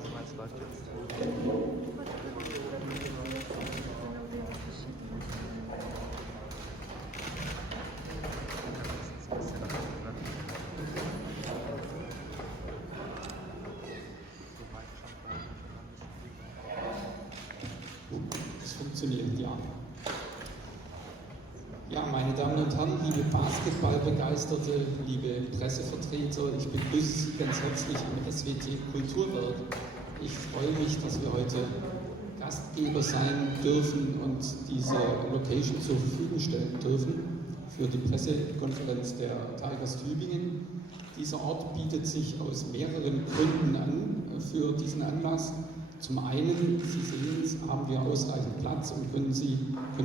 Also meins läuft jetzt. Es funktioniert, ja. Ja, meine Damen und Herren, liebe Basketballbegeisterte, liebe Pressevertreter, ich begrüße Sie ganz herzlich im SWT Kulturwerk. Ich freue mich, dass wir heute Gastgeber sein dürfen und diese Location zur Verfügung stellen dürfen für die Pressekonferenz der Tigers Tübingen. Dieser Ort bietet sich aus mehreren Gründen an für diesen Anlass. Zum einen, Sie sehen es, haben wir ausreichend Platz und können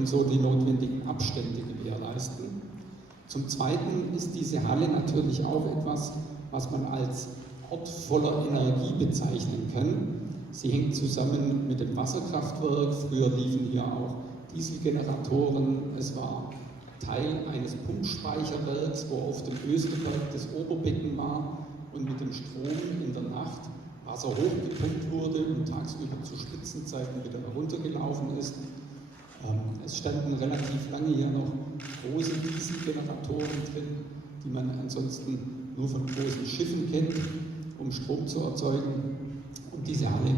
so die notwendigen Abstände gewährleisten. Zum zweiten ist diese Halle natürlich auch etwas, was man als Ort voller Energie bezeichnen kann. Sie hängt zusammen mit dem Wasserkraftwerk. Früher liefen hier auch Dieselgeneratoren. Es war Teil eines Pumpspeicherwerks, wo auf dem Österberg das Oberbecken war und mit dem Strom in der Nacht Wasser hochgepumpt wurde und tagsüber zu Spitzenzeiten wieder heruntergelaufen ist. Es standen relativ lange hier noch große Dieselgeneratoren drin, die man ansonsten nur von großen Schiffen kennt, um Strom zu erzeugen. Und diese Halle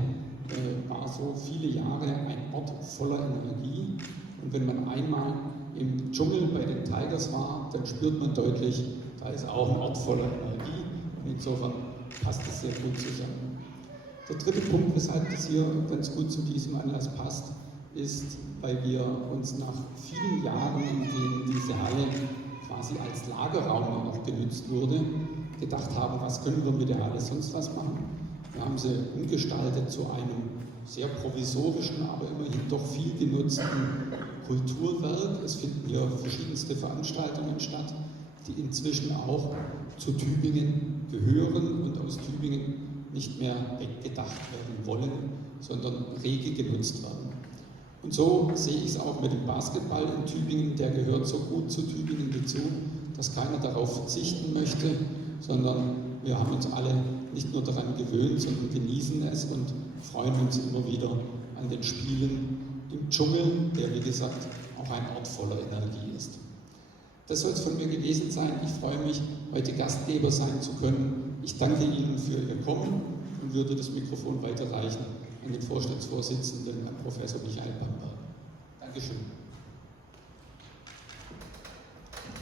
war so viele Jahre ein Ort voller Energie. Und wenn man einmal im Dschungel bei den Tigers war, dann spürt man deutlich, da ist auch ein Ort voller Energie. Und insofern passt es sehr gut zusammen. Der dritte Punkt, weshalb das hier ganz gut zu diesem Anlass passt, ist, weil wir uns nach vielen Jahren, in denen diese Halle quasi als Lagerraum noch genutzt wurde, gedacht haben, was können wir mit der Halle sonst was machen. Wir haben sie umgestaltet zu einem sehr provisorischen, aber immerhin doch viel genutzten Kulturwerk. Es finden hier verschiedenste Veranstaltungen statt, die inzwischen auch zu Tübingen gehören und aus Tübingen nicht mehr weggedacht werden wollen, sondern rege genutzt werden. Und so sehe ich es auch mit dem Basketball in Tübingen, der gehört so gut zu Tübingen dazu, dass keiner darauf verzichten möchte, sondern wir haben uns alle nicht nur daran gewöhnt, sondern genießen es und freuen uns immer wieder an den Spielen im Dschungel, der wie gesagt auch ein Ort voller Energie ist. Das soll es von mir gewesen sein. Ich freue mich, heute Gastgeber sein zu können. Ich danke Ihnen für Ihr Kommen und würde das Mikrofon weiterreichen an den Vorstandsvorsitzenden, Herrn Professor Michael Bamberg. Dankeschön.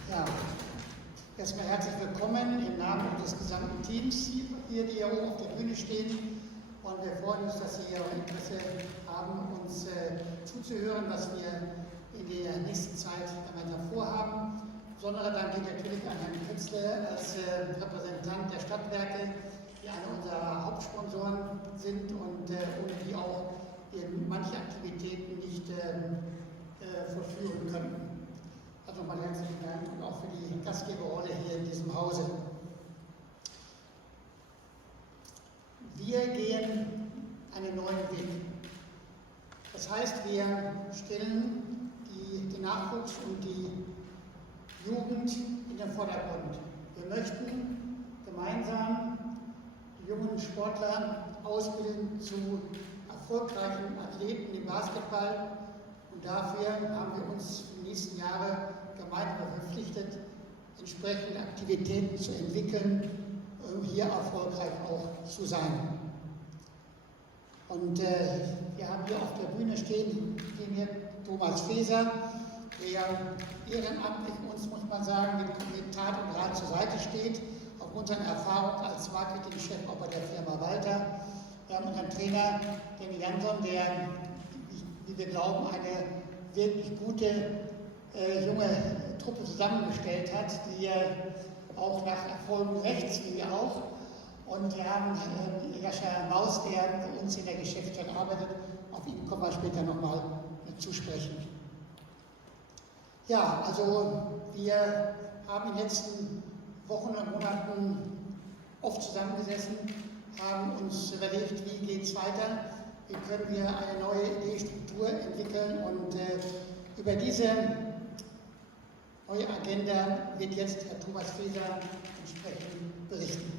Ja, erstmal herzlich willkommen im Namen unseres gesamten Teams hier, die hier oben auf der Bühne stehen. Und wir freuen uns, dass Sie auch Interesse haben, uns zuzuhören, was wir in der nächsten Zeit gemeinsam vorhaben. Besonderer Dank geht natürlich an Herrn Kützle als Repräsentant der Stadtwerke, die einer unserer Hauptsponsoren sind und ohne die auch wir manche Aktivitäten nicht vollführen könnten. Also mal herzlichen Dank und auch für die Gastgeberrolle hier in diesem Hause. Wir gehen einen neuen Weg. Das heißt, wir stellen den Nachwuchs und die Jugend in den Vordergrund. Wir möchten gemeinsam die jungen Sportler ausbilden zu erfolgreichen Athleten im Basketball. Und dafür haben wir uns für die nächsten Jahre gemeinsam verpflichtet, entsprechende Aktivitäten zu entwickeln, um hier erfolgreich auch zu sein. Und wir haben hier auf der Bühne stehen hier Thomas Feser, der ehrenamtlich uns, muss man sagen, mit Tat und Rat zur Seite steht, aufgrund seiner Erfahrung als Marketingchef auch bei der Firma Walter. Wir haben unseren Trainer, den Jansson, der, wie wir glauben, eine wirklich gute junge Truppe zusammengestellt hat, die auch nach Erfolgen rechts, wie wir auch. Und wir haben Jascha Maus, der für uns in der Geschäftsstelle arbeitet. Auf ihn kommen wir später nochmal zu sprechen. Ja, also wir haben in den letzten Wochen und Monaten oft zusammengesessen, haben uns überlegt, wie geht es weiter, wie können wir eine neue Ideenstruktur entwickeln und über diese neue Agenda wird jetzt Herr Thomas Feser entsprechend berichten.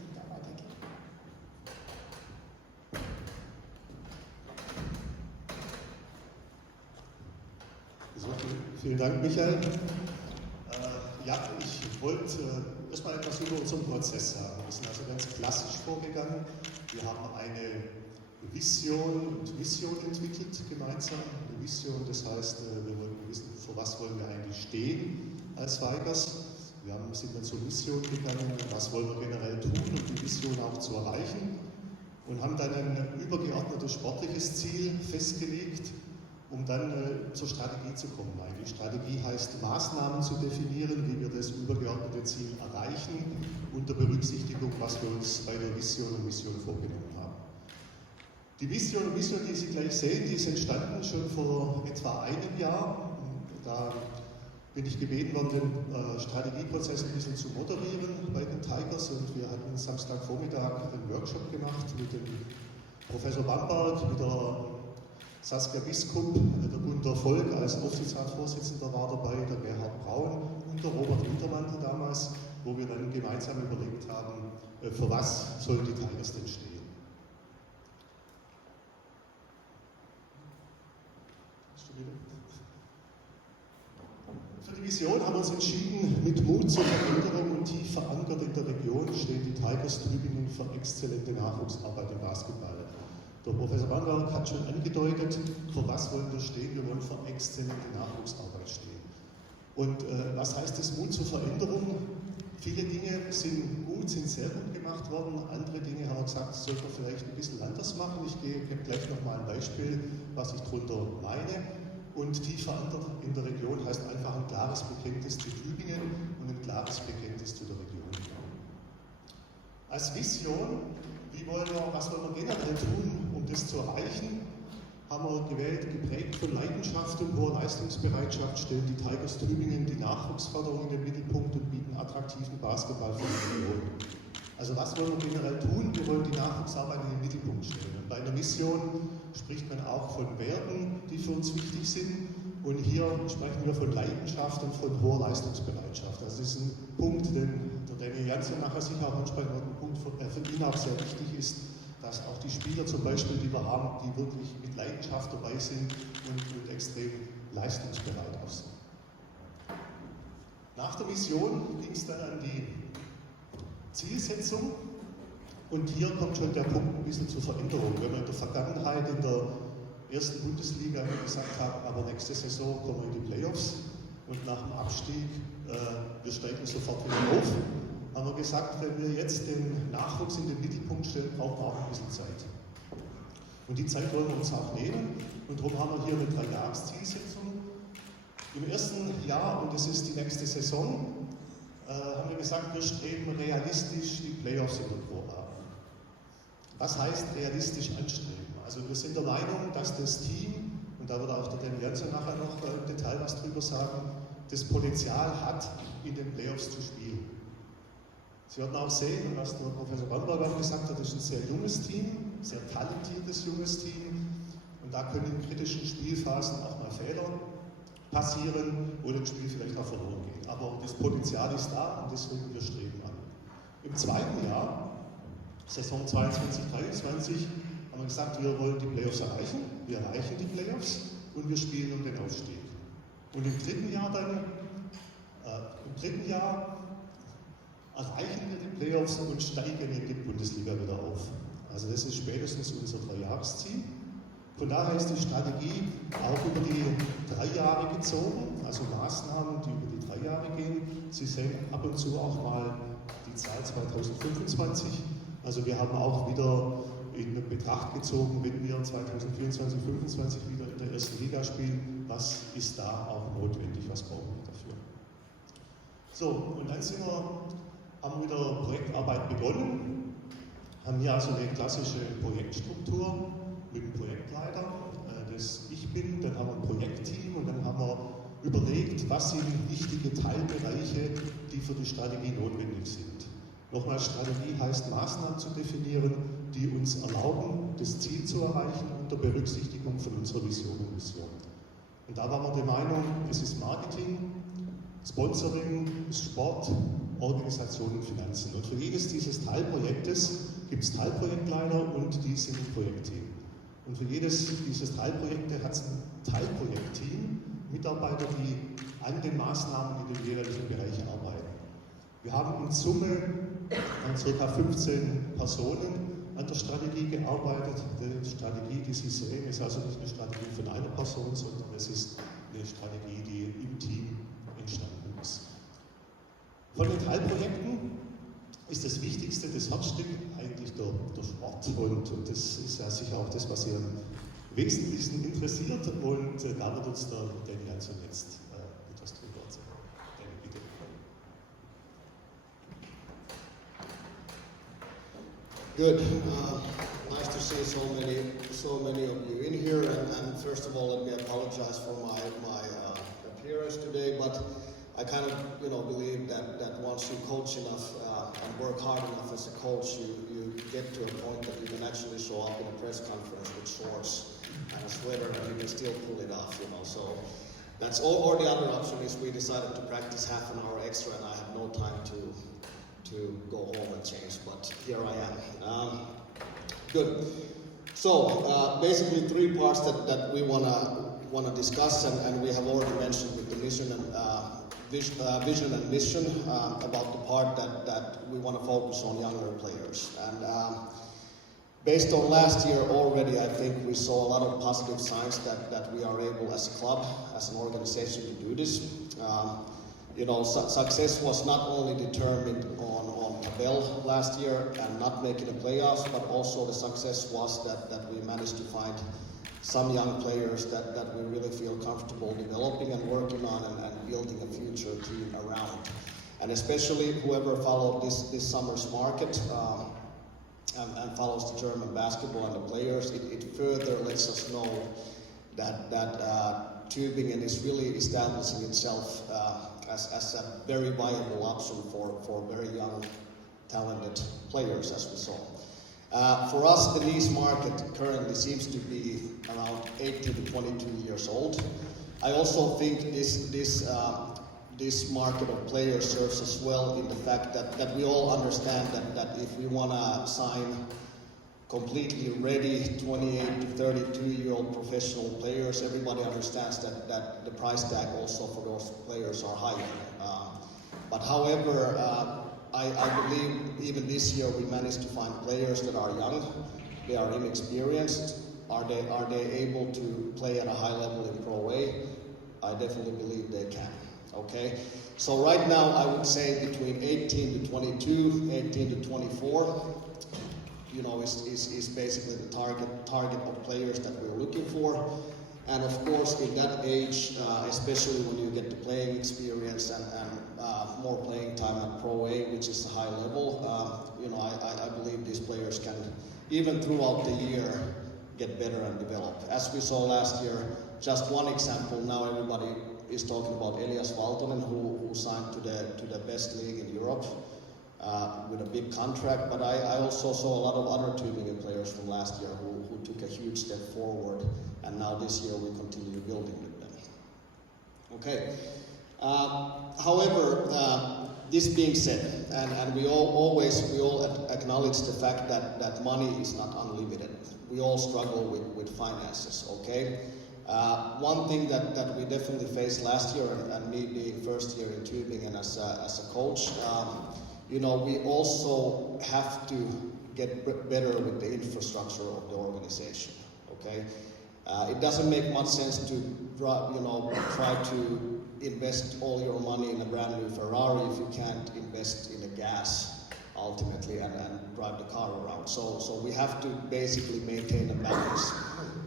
Vielen Dank, Michael. Ja, ich wollte erstmal etwas über unseren Prozess sagen. Wir sind also ganz klassisch vorgegangen. Wir haben eine Vision und Mission entwickelt gemeinsam. Eine Vision, das heißt, wir wollten wissen, für was wollen wir eigentlich stehen als Weigers. Wir sind dann zur Mission gegangen, was wollen wir generell tun, um die Vision auch zu erreichen. Und haben dann ein übergeordnetes sportliches Ziel festgelegt, um dann zur Strategie zu kommen. Die Strategie heißt, Maßnahmen zu definieren, wie wir das übergeordnete Ziel erreichen, unter Berücksichtigung, was wir uns bei der Vision und Mission vorgenommen haben. Die Vision und Mission, die Sie gleich sehen, die ist entstanden schon vor etwa einem Jahr. Da bin ich gebeten worden, den Strategieprozess ein bisschen zu moderieren bei den Tigers, und wir hatten Samstagvormittag einen Workshop gemacht mit dem Professor Bamberg, mit der Saskia Biskup, der Gunter Volk als Aufsichtsratsvorsitzender war dabei, der Gerhard Braun und der Robert Wintermantel damals, wo wir dann gemeinsam überlegt haben, für was sollen die Tigers denn stehen. Für die Vision haben wir uns entschieden, mit Mut zur Veränderung und tief verankert in der Region stehen die Tigers Tübingen für exzellente Nachwuchsarbeit im Basketball. Der Professor Bamberg hat schon angedeutet, für was wollen wir stehen? Wir wollen für exzellente Nachwuchsarbeit stehen. Und was heißt das Mut zur Veränderung? Viele Dinge sind gut, sind sehr gut gemacht worden. Andere Dinge haben wir gesagt, sollte man vielleicht ein bisschen anders machen. Ich gebe gleich nochmal ein Beispiel, was ich darunter meine. Und tief verankert in der Region heißt einfach ein klares Bekenntnis zu Tübingen und ein klares Bekenntnis zu der Region. Als Vision, was wollen wir generell tun, um das zu erreichen, haben wir gewählt, geprägt von Leidenschaft und hoher Leistungsbereitschaft, stellen die Tigers Tübingen die Nachwuchsförderung in den Mittelpunkt und bieten attraktiven Basketball für die Region. Also was wollen wir generell tun? Wir wollen die Nachwuchsarbeit in den Mittelpunkt stellen. Und bei einer Mission spricht man auch von Werten, die für uns wichtig sind. Und hier sprechen wir von Leidenschaft und von hoher Leistungsbereitschaft. Also das ist ein Punkt, den der Daniel Jansen nachher sicher auch ansprechen wird, ein Punkt, der für ihn auch sehr wichtig ist, dass auch die Spieler zum Beispiel, die wir haben, die wirklich mit Leidenschaft dabei sind und extrem leistungsbereit auch sind. Nach der Mission ging es dann an die Zielsetzung, und hier kommt schon der Punkt ein bisschen zur Veränderung. Wenn wir in der Vergangenheit in der ersten Bundesliga gesagt haben, aber nächste Saison kommen wir in die Playoffs und nach dem Abstieg, wir steigen sofort wieder auf, haben wir gesagt, wenn wir jetzt den Nachwuchs in den Mittelpunkt stellen, brauchen wir auch ein bisschen Zeit. Und die Zeit wollen wir uns auch nehmen, und darum haben wir hier eine 3-Jahres-Zielsetzung. Im ersten Jahr, und das ist die nächste Saison, haben wir gesagt, wir streben realistisch die Playoffs in der Pro A. Was heißt realistisch anstreben? Also wir sind der Meinung, dass das Team, und da wird auch der Daniel Jansen nachher noch im Detail was drüber sagen, das Potenzial hat, in den Playoffs zu spielen. Sie werden auch sehen, und was der Professor Bamberg auch gesagt hat, das ist ein sehr junges Team, sehr talentiertes junges Team, und da können in kritischen Spielphasen auch mal Fehler passieren oder ein Spiel vielleicht auch verloren geht. Aber das Potenzial ist da, und deswegen wir streben an. Im zweiten Jahr, Saison 22/23, haben wir gesagt, wir wollen die Playoffs erreichen. Wir erreichen die Playoffs und wir spielen um den Aufstieg. Und im dritten Jahr erreichen wir die Playoffs und steigen in die Bundesliga wieder auf. Also das ist spätestens unser 3-Jahres-Ziel. Von daher ist die Strategie auch über die 3 Jahre gezogen, also Maßnahmen, die über die 3 Jahre gehen. Sie sehen ab und zu auch mal die Zahl 2025. Also wir haben auch wieder in Betracht gezogen, wenn wir 2024, 2025 wieder in der ersten Liga spielen, was ist da auch notwendig, was brauchen wir dafür. So, und dann haben wir wieder Projektarbeit begonnen, haben hier also eine klassische Projektstruktur mit dem Projektleiter, das ich bin, dann haben wir ein Projektteam, und dann haben wir überlegt, was sind wichtige Teilbereiche, die für die Strategie notwendig sind. Nochmal, Strategie heißt, Maßnahmen zu definieren, die uns erlauben, das Ziel zu erreichen unter Berücksichtigung von unserer Vision und Mission. Und da waren wir der Meinung, es ist Marketing, Sponsoring, Sport, Organisation und Finanzen. Und für jedes dieses Teilprojektes gibt es Teilprojektleiter, und die sind im Projektteam. Und für jedes dieses Teilprojekte hat es ein Teilprojektteam Mitarbeiter, die an den Maßnahmen in den jeweiligen Bereichen arbeiten. Wir haben in Summe an ca. 15 Personen an der Strategie gearbeitet. Die Strategie, die Sie sehen, ist also nicht eine Strategie von einer Person, sondern es ist eine Strategie, die im Team entstanden ist. Von den Teilprojekten ist das Wichtigste, das Herzstück, eigentlich der Sport. Und das ist ja sicher auch das, was Sie am Wesentlichen interessiert. Und da wird uns der Danny also jetzt etwas drüber erzählen. Danny, bitte. Good. Nice to see so many of you in here. And first of all, let me apologize for my appearance today. But I kind of, believe that once you coach enough and work hard enough as a coach, you get to a point that you can actually show up in a press conference with shorts and a sweater, and you can still pull it off. So that's all. Or the other option is we decided to practice half an hour extra, and I have no time to go home and change. But here I am. Good. So basically, three parts that we wanna discuss, and we have already mentioned with the mission and vision and mission about the part that we want to focus on younger players. And based on last year already, I think we saw a lot of positive signs that we are able as a club, as an organization, to do this. Success was not only determined on tabell last year and not making the playoffs, but also the success was that we managed to find some young players that we really feel comfortable developing and working on and building a future team around. And especially whoever followed this summer's market and follows the German basketball and the players, it further lets us know that Tübingen is really establishing itself as a very viable option for very young, talented players, as we saw. For us, the niche market currently seems to be around 18 to 22 years old. I also think this market of players serves us well in the fact that we all understand that if we want to sign completely ready 28 to 32-year-old professional players, everybody understands that the price tag also for those players are higher. But however, I believe even this year we managed to find players that are young, they are inexperienced. Are they able to play at a high level in Pro A? I definitely believe they can. Okay, so right now I would say between 18 to 22, 18 to 24, is basically the target of players that we're looking for. And of course, in that age, especially when you get the playing experience and more playing time at Pro A, which is a high level, I believe these players can, even throughout the year, get better and develop. As we saw last year, just one example, now everybody is talking about Elias Valtonen, who signed to the best league in Europe with a big contract, but I also saw a lot of other Tübingen players from last year who took a huge step forward, and now this year we continue building with them. Okay. However, this being said, and we all acknowledge the fact that money is not unlimited. We all struggle with finances, okay? One thing that we definitely faced last year, and me being first year in Tübingen as a coach, we also have to get better with the infrastructure of the organization, okay? It doesn't make much sense to try to invest all your money in a brand new Ferrari if you can't invest in the gas ultimately and drive the car around. So we have to basically maintain a balance.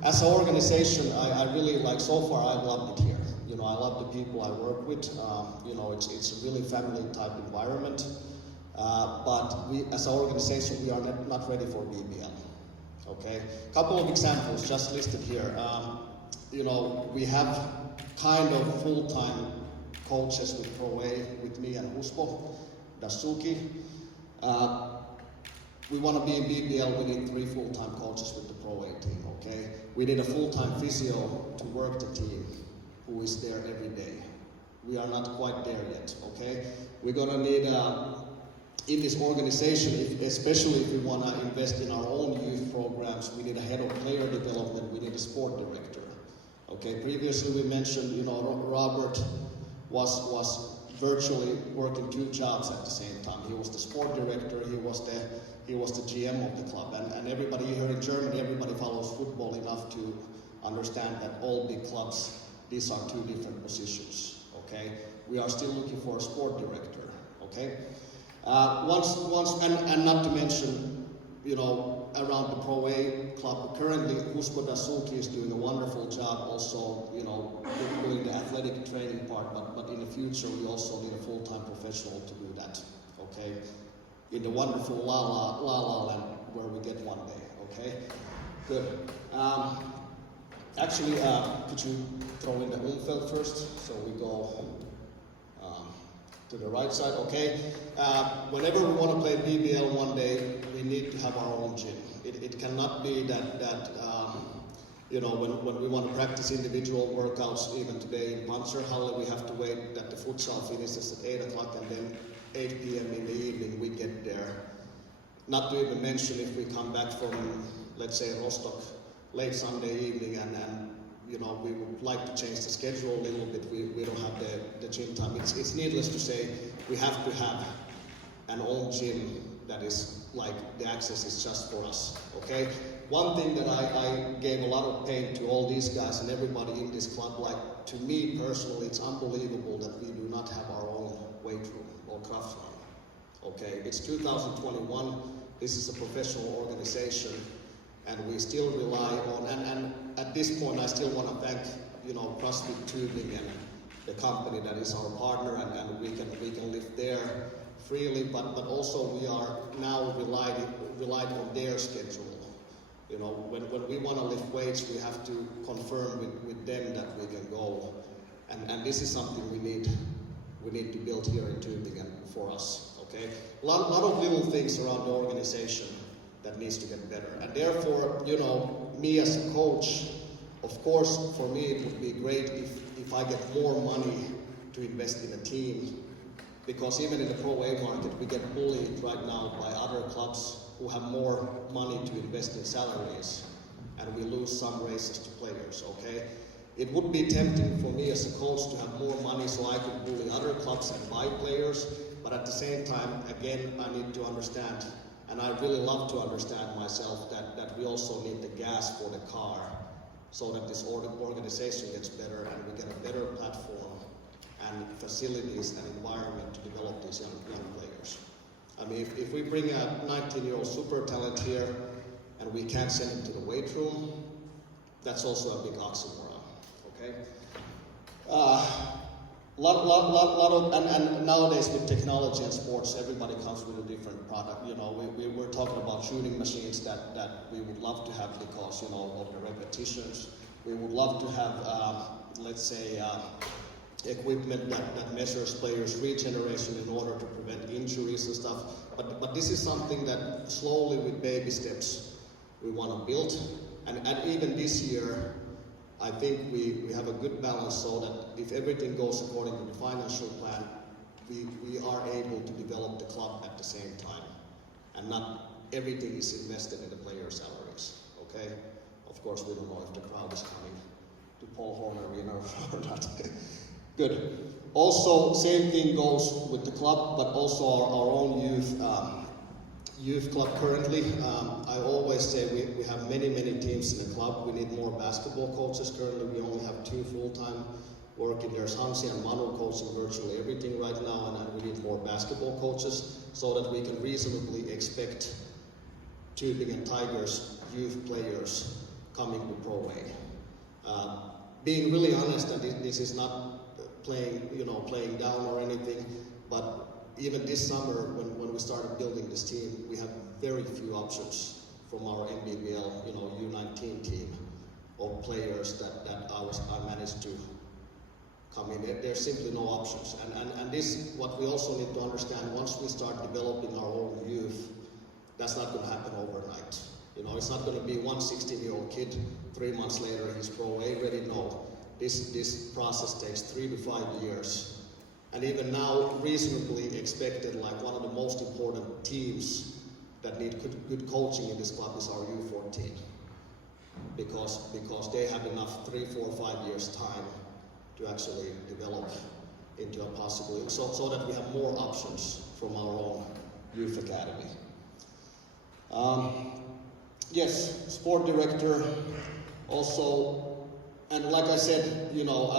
As an organization, I really so far I've loved it here. I love the people I work with. It's a really family type environment. But we, as an organization, we are not ready for BBL. Okay, couple of examples just listed here. We have kind of full-time coaches with Pro A, with me and Huspo, Dasuki. We want to be in BBL, we need 3 full-time coaches with the Pro A team, okay? We need a full-time physio to work the team, who is there every day. We are not quite there yet, okay? We're gonna need, in this organization, especially if we want to invest in our own youth programs, we need a head of player development, we need a sport director. Okay, previously we mentioned, Robert was virtually working 2 jobs at the same time. He was the sport director, he was the GM of the club, and everybody here in Germany, everybody follows football enough to understand that all big clubs, these are 2 different positions. Okay, we are still looking for a sport director. Okay, and not to mention, around the Pro A club, currently Usko Dasuki is doing a wonderful job also, doing the athletic training part, but in the future we also need a full-time professional to do that, okay? In the wonderful La La Land where we get one day, okay? Good. Actually, could you throw in the Umfeld first? So we go to the right side, okay? Whenever we want to play BBL one day, we need to have our own gym. It cannot be that when we want to practice individual workouts, even today in Panzerhalle, we have to wait that the futsal finishes at 8 o'clock and then 8 p.m. in the evening we get there. Not to even mention if we come back from, let's say, Rostock late Sunday evening and we would like to change the schedule a little bit. We don't have the gym time. It's needless to say, we have to have an own gym that is like the access is just for us, okay? One thing that I gave a lot of pain to all these guys and everybody in this club, like to me personally, it's unbelievable that we do not have our own weight room or Kraftraum, okay? It's 2021, this is a professional organization, and we still rely on, and at this point I still want to thank, CrossFit Tübingen and the company that is our partner, and we can live there freely, but also we are now relied on their schedule. When we want to lift weights, we have to confirm with them that we can go, and this is something we need to build here in Tübingen for us. Okay, a lot of little things around the organization that needs to get better, and therefore, me as a coach, of course, for me it would be great if I get more money to invest in a team. Because even in the Pro A market, we get bullied right now by other clubs who have more money to invest in salaries, and we lose some races to players, okay? It would be tempting for me as a coach to have more money so I could bully other clubs and buy players, but at the same time, again, I need to understand, and I really love to understand myself, that we also need the gas for the car so that this organization gets better and we get a better platform and facilities and environment to develop these young players. I mean, if we bring a 19-year-old super talent here and we can't send him to the weight room, that's also a big oxymoron, okay? And nowadays with technology and sports, everybody comes with a different product. We're talking about shooting machines that we would love to have because, of the repetitions. We would love to have, let's say, equipment that measures players' regeneration in order to prevent injuries and stuff. But this is something that slowly with baby steps we want to build. And even this year, I think we have a good balance so that if everything goes according to the financial plan, we are able to develop the club at the same time. And not everything is invested in the player salaries, okay? Of course, we don't know if the crowd is coming to Paul Horn Arena or not. Good. Also, same thing goes with the club, but also our own youth club currently. I always say we have many teams in the club. We need more basketball coaches. Currently, we only have 2 full-time working. There's Hansi and Manu coaching virtually everything right now, and we need more basketball coaches so that we can reasonably expect Tübingen Tigers youth players coming to Pro A. Being really honest, and this is not playing down or anything, but even this summer when we started building this team, we had very few options from our MBBL, U19 team of players that I managed to come in. There's simply no options, and this what we also need to understand. Once we start developing our own youth, that's not going to happen overnight. It's not going to be one 16-year-old kid 3 months later he's Pro A ready. No. This process takes 3 to 5 years. And even now, reasonably expected, like one of the most important teams that need good coaching in this club is our U14. because they have enough 3, 4, 5 years time to actually develop into a possibility, so that we have more options from our own youth academy. Yes, sport director also, and like I said, you know,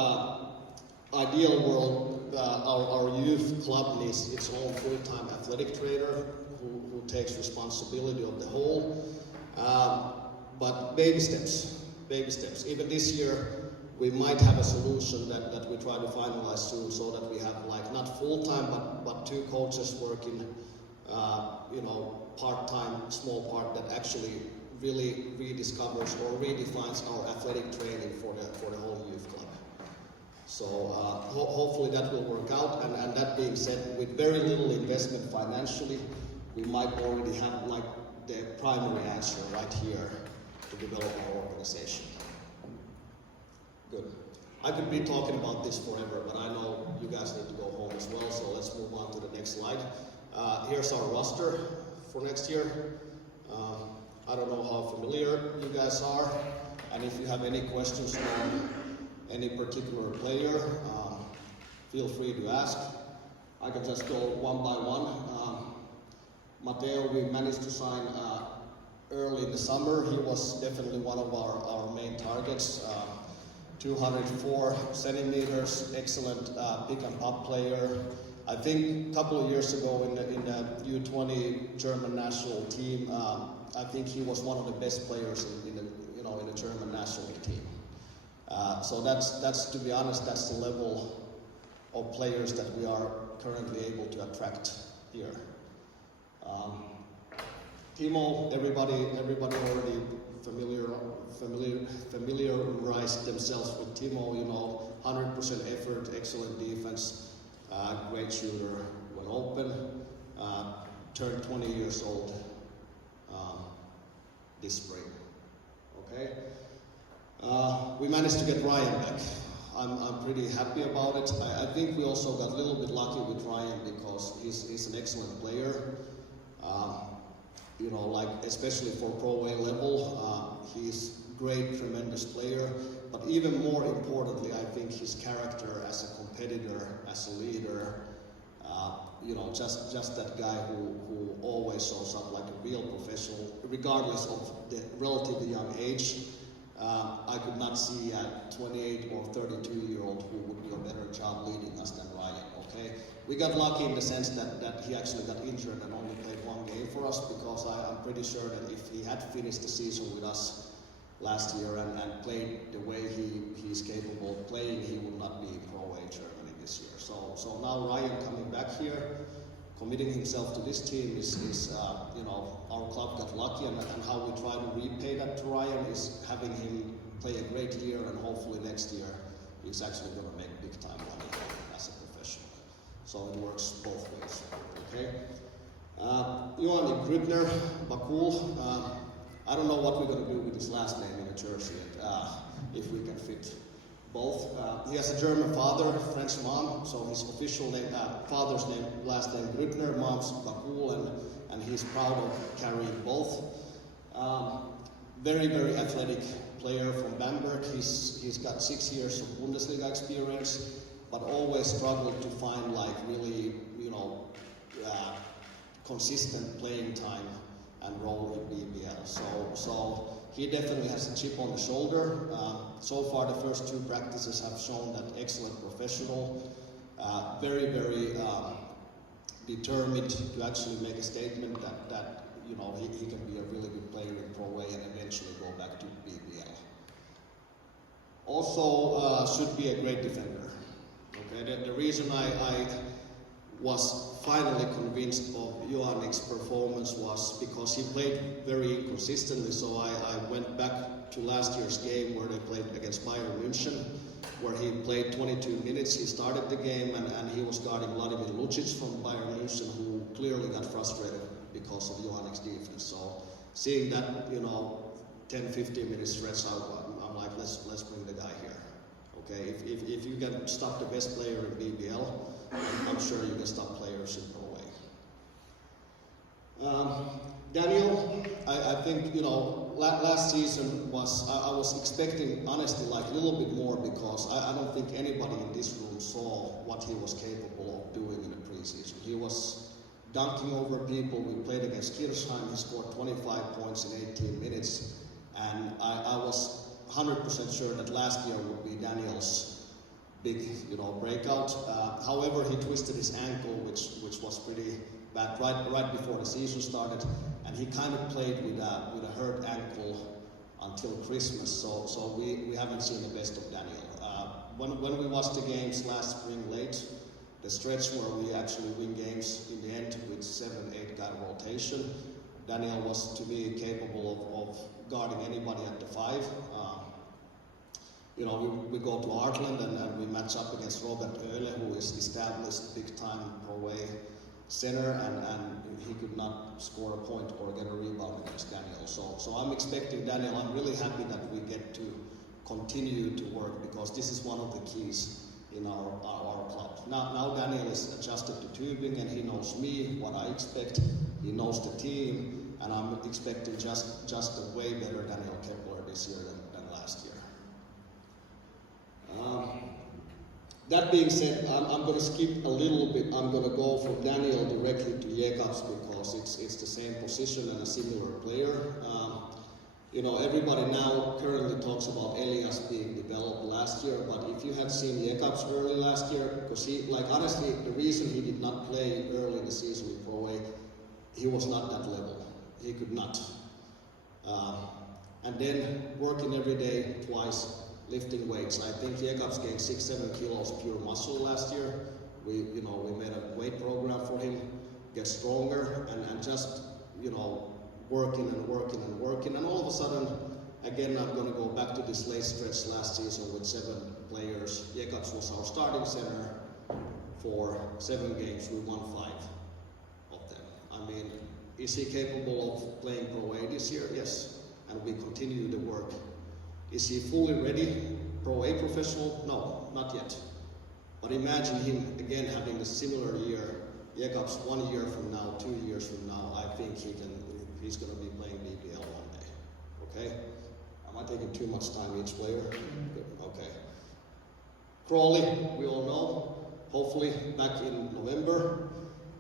ideal world, our youth club needs its own full-time athletic trainer who takes responsibility of the whole. But baby steps. Even this year, we might have a solution that we try to finalize soon, so that we have like not full-time, but 2 coaches working, you know, part-time, small part that actually really rediscovers or redefines our athletic training for the whole youth club. So hopefully that will work out. And that being said, with very little investment financially, we might already have like the primary answer right here to develop our organization. Good. I could be talking about this forever, but I know you guys need to go home as well, so let's move on to the next slide. Here's our roster for next year. I don't know how familiar you guys are, and if you have any questions on any particular player, feel free to ask. I can just go one by one. Matteo, we managed to sign early in the summer. He was definitely one of our main targets. 204 centimeters, excellent pick and pop player. I think a couple of years ago in the U20 German national team, I think he was one of the best players in the German national team. So that's to be honest, that's the level of players that we are currently able to attract here. Timo, everybody already familiarized themselves with Timo. You know, 100% effort, excellent defense, great shooter when open. Turned 20 years old this spring. Okay. We managed to get Ryan back. I'm pretty happy about it. I think we also got a little bit lucky with Ryan because he's an excellent player. You know, like especially for Pro A level, he's great, tremendous player. But even more importantly, I think his character as a competitor, as a leader, you know, just that guy who always shows up like a real professional, regardless of the relatively young age. I could not see a 28 or 32-year-old who would do a better job leading us than Ryan, okay? We got lucky in the sense that he actually got injured and only played 1 game for us, because I'm pretty sure that if he had finished the season with us last year and played the way he's capable of playing, he would not be in Pro A Germany this year. So now Ryan coming back here, committing himself to this team is you know, our club got lucky, and how we try to repay that to Ryan is having him play a great year, and hopefully next year he's actually going to make big time money as a professional. So it works both ways, okay? Johan Grübner, Bakul, I don't know what we're going to do with his last name in a jersey, if we can fit both. He has a German father, French mom, so his official name, father's name, last name Grübner, mom's Bakul, and he's proud of carrying both. Very, very athletic player from Bamberg. He's got 6 years of Bundesliga experience, but always struggled to find like really, you know, consistent playing time and role in BBL. So he definitely has a chip on the shoulder. So far, the first 2 practices have shown that excellent professional, very, very determined to actually make a statement that you know, he can be a really good player in Pro A and eventually go back to BBL. Also, should be a great defender. Okay, the reason I was finally convinced of Johannik's performance was because he played very inconsistently. So I went back to last year's game where they played against Bayern München, where he played 22 minutes. He started the game and he was guarding Vladimir Lucic from Bayern München, who clearly got frustrated because of Johannik's defense. So seeing that, you know, 10-15 minutes stretch out, I'm like, let's bring the guy here. Okay, if you can stop the best player in BBL, I'm sure you can stop players in Pro A. Daniel, I think, you know, last season was, I was expecting, honestly, like a little bit more because I don't think anybody in this room saw what he was capable of doing in the preseason. He was dunking over people. We played against Kirchheim. He scored 25 points in 18 minutes. And I was 100% sure that last year would be Daniel's big, you know, breakout. However, he twisted his ankle, which was pretty bad right before the season started, and he kind of played with a hurt ankle until Christmas. So we haven't seen the best of Daniel. When we watched the games last spring late, the stretch where we actually win games in the end with 7-8 guy rotation, Daniel was to me capable of guarding anybody at the 5. You know, we go to Artland and we match up against Robert Oehle, who is established big-time pro-way center, and he could not score a point or get a rebound against Daniel. So I'm expecting Daniel. I'm really happy that we get to continue to work because this is one of the keys in our club. Now Daniel is adjusted to Tübingen, and he knows me, what I expect. He knows the team, and I'm expecting just a way better Daniel Kepler this year than last year. That being said, I'm going to skip a little bit. I'm going to go from Daniel directly to Jekabs because it's the same position and a similar player. You know, everybody now currently talks about Elias being developed last year, but if you had seen Jekabs early last year, because he, like honestly, the reason he did not play early in the season with Pro A, he was not that level. He could not. And then working every day, twice, lifting weights. I think Jekabs gained 6-7 kilos pure muscle last year. We made a weight program for him, get stronger, and just, you know, working, and all of a sudden, again, I'm going to go back to this late stretch last season with 7 players. Jekabs was our starting center for 7 games. We won 5 of them. I mean, is he capable of playing Pro A this year? Yes, and we continue the work. Is he fully ready, Pro A professional? No, not yet. But imagine him again having a similar year. Jekabs 1 year from now, 2 years from now, I think he's going to be playing BBL one day. Okay? Am I taking too much time each player? Good. Okay. Crawley, we all know, hopefully back in November.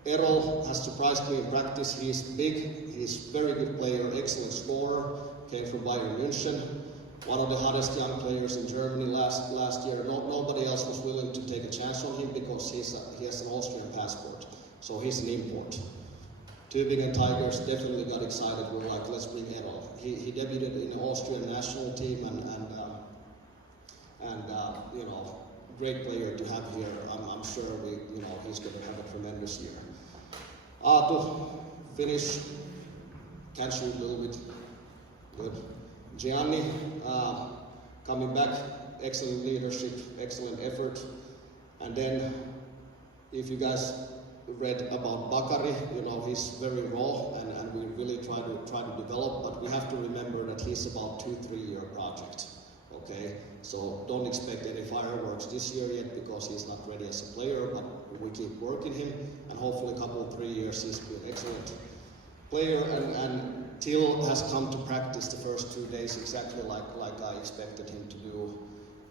Errol has surprised me in practice. He's big, he's a very good player, excellent scorer, came from Bayern München. One of the hottest young players in Germany last year. Nobody else was willing to take a chance on him because he has an Austrian passport, so he's an import. Tübingen Tigers definitely got excited. We're like, let's bring Errol. He debuted in the Austrian national team and you know, great player to have here. I'm sure he's going to have a tremendous year. Aatu, Finnish, can shoot a little bit, good. Gianni, coming back, excellent leadership, excellent effort. And then, if you guys read about Bakari, you know, he's very raw and we really try to develop, but we have to remember that he's about 2-3 year project, okay? So don't expect any fireworks this year yet because he's not ready as a player, but we keep working him, and hopefully a couple of 3 years he's been an excellent player, and Till has come to practice the first 2 days exactly like I expected him to do.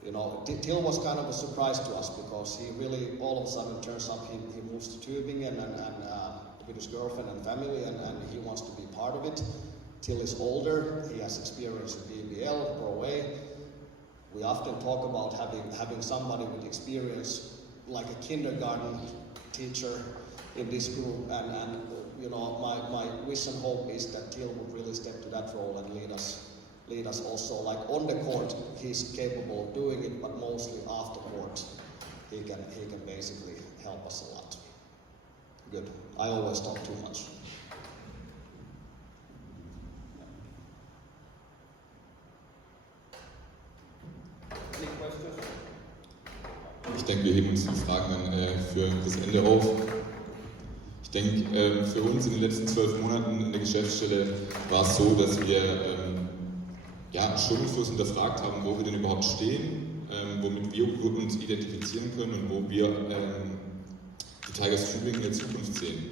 You know, Till was kind of a surprise to us because he really all of a sudden turns up, he moves to Tübingen and with his girlfriend and family and he wants to be part of it. Till is older, he has experience in BBL, Pro A. We often talk about having somebody with experience like a kindergarten teacher in this group, and you know, my wish and hope is that Till would really step to that role and lead us also. Like on the court, he's capable of doing it, but mostly off the court, he can basically help us a lot. Good. I always talk too much. Any questions? Ich denke, wir heben uns die Fragen dann für das Ende auf. Ich denke, für uns in den letzten 12 Monaten in der Geschäftsstelle war es so, dass wir schonungslos hinterfragt haben, wo wir denn überhaupt stehen, womit wir uns identifizieren können und wo wir die Tigers Tübingen in der Zukunft sehen.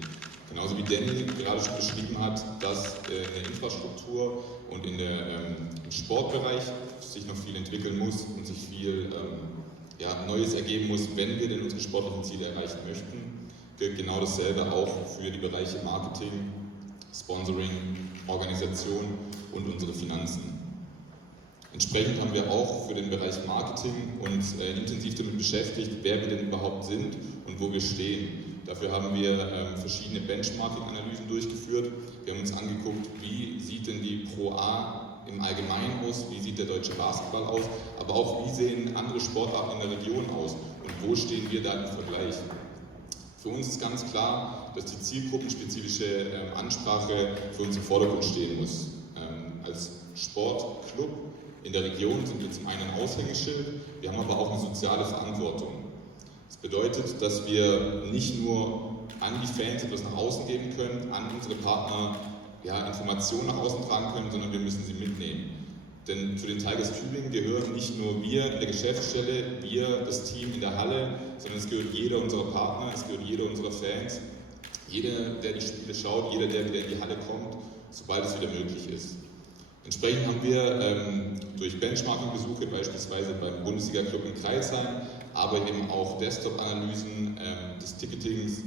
Genauso wie Danny gerade schon beschrieben hat, dass in der Infrastruktur und im Sportbereich sich noch viel entwickeln muss und sich viel Neues ergeben muss, wenn wir denn unsere sportlichen Ziele erreichen möchten. Gilt genau dasselbe auch für die Bereiche Marketing, Sponsoring, Organisation und unsere Finanzen. Entsprechend haben wir auch für den Bereich Marketing uns intensiv damit beschäftigt, wer wir denn überhaupt sind und wo wir stehen. Dafür haben wir verschiedene Benchmarking-Analysen durchgeführt. Wir haben uns angeguckt, wie sieht denn die Pro A im Allgemeinen aus, wie sieht der deutsche Basketball aus, aber auch wie sehen andere Sportarten in der Region aus und wo stehen wir da im Vergleich. Für uns ist ganz klar, dass die zielgruppenspezifische Ansprache für uns im Vordergrund stehen muss. Als Sportclub in der Region sind wir zum einen ein Aushängeschild, wir haben aber auch eine soziale Verantwortung. Das bedeutet, dass wir nicht nur an die Fans etwas nach außen geben können, an unsere Partner Informationen nach außen tragen können, sondern wir müssen sie mitnehmen. Denn zu den Tigers Tübingen gehören nicht nur wir in der Geschäftsstelle, wir, das Team in der Halle, sondern es gehört jeder unserer Partner, es gehört jeder unserer Fans, jeder, der die Spiele schaut, jeder, der wieder in die Halle kommt, sobald es wieder möglich ist. Entsprechend haben wir durch Benchmarking-Besuche, beispielsweise beim Bundesliga-Club in Crailsheim, aber eben auch Desktop-Analysen des Ticketings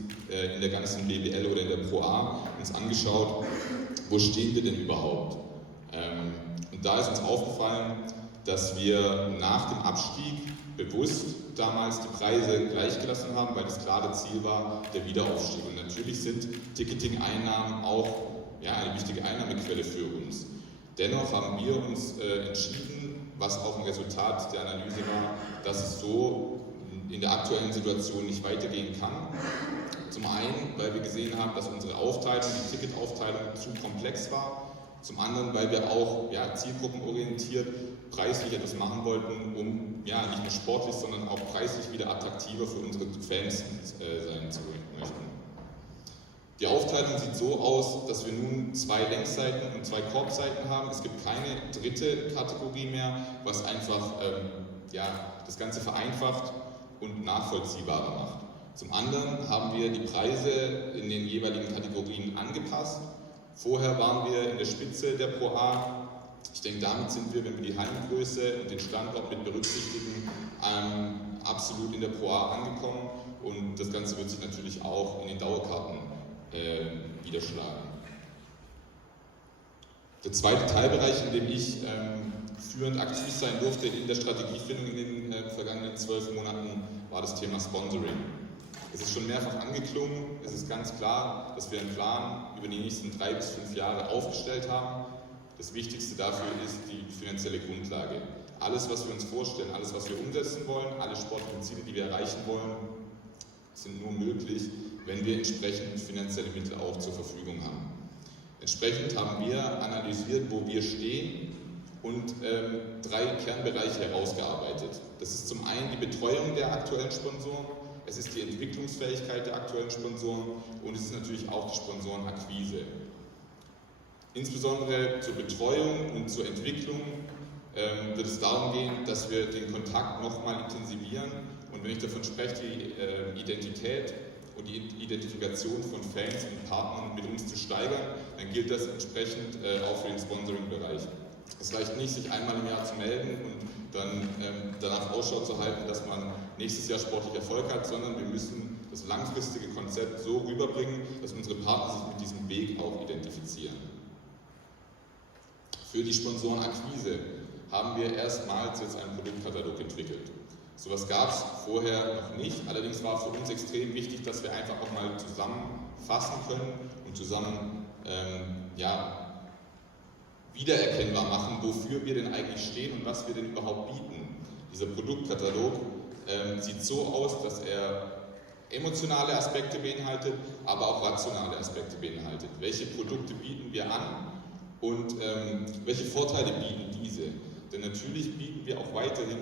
in der ganzen BBL oder in der Pro A uns angeschaut, wo stehen wir denn überhaupt? Und da ist uns aufgefallen, dass wir nach dem Abstieg bewusst damals die Preise gleichgelassen haben, weil das klare Ziel war, der Wiederaufstieg. Und natürlich sind Ticketing-Einnahmen auch eine wichtige Einnahmequelle für uns. Dennoch haben wir uns entschieden, was auch ein Resultat der Analyse war, dass es so in der aktuellen Situation nicht weitergehen kann. Zum einen, weil wir gesehen haben, dass unsere Aufteilung, die Ticketaufteilung zu komplex war. Zum anderen, weil wir auch zielgruppenorientiert preislich etwas machen wollten, um nicht nur sportlich, sondern auch preislich wieder attraktiver für unsere Fans sein zu möchten. Die Aufteilung sieht so aus, dass wir nun 2 Längsseiten und 2 Korbseiten haben. Es gibt keine dritte Kategorie mehr, was einfach das Ganze vereinfacht und nachvollziehbarer macht. Zum anderen haben wir die Preise in den jeweiligen Kategorien angepasst. Vorher waren wir in der Spitze der Pro A. Ich denke, damit sind wir, wenn wir die Heimgröße und den Standort mit berücksichtigen, absolut in der Pro A angekommen. Und das Ganze wird sich natürlich auch in den Dauerkarten niederschlagen. Der zweite Teilbereich, in dem ich führend aktiv sein durfte in der Strategiefindung in den vergangenen 12 Monaten, war das Thema Sponsoring. Es ist schon mehrfach angeklungen, es ist ganz klar, dass wir einen Plan über die nächsten 3 bis 5 Jahre aufgestellt haben. Das Wichtigste dafür ist die finanzielle Grundlage. Alles, was wir uns vorstellen, alles, was wir umsetzen wollen, alle sportlichen Ziele, die wir erreichen wollen, sind nur möglich, wenn wir entsprechend finanzielle Mittel auch zur Verfügung haben. Entsprechend haben wir analysiert, wo wir stehen und 3 Kernbereiche herausgearbeitet. Das ist zum einen die Betreuung der aktuellen Sponsoren, es ist die Entwicklungsfähigkeit der aktuellen Sponsoren und es ist natürlich auch die Sponsorenakquise. Insbesondere zur Betreuung und zur Entwicklung wird es darum gehen, dass wir den Kontakt nochmal intensivieren und wenn ich davon spreche, die Identität und die Identifikation von Fans und Partnern mit uns zu steigern, dann gilt das entsprechend auch für den Sponsoring-Bereich. Es reicht nicht, sich einmal im Jahr zu melden und dann danach Ausschau zu halten, dass man nächstes Jahr sportlich Erfolg hat, sondern wir müssen das langfristige Konzept so rüberbringen, dass unsere Partner sich mit diesem Weg auch identifizieren. Für die Sponsorenakquise haben wir erstmals jetzt einen Produktkatalog entwickelt. Sowas gab es vorher noch nicht, allerdings war für uns extrem wichtig, dass wir einfach auch mal zusammenfassen können und zusammen wiedererkennbar machen, wofür wir denn eigentlich stehen und was wir denn überhaupt bieten. Dieser Produktkatalog sieht so aus, dass er emotionale Aspekte beinhaltet, aber auch rationale Aspekte beinhaltet. Welche Produkte bieten wir an und welche Vorteile bieten diese? Denn natürlich bieten wir auch weiterhin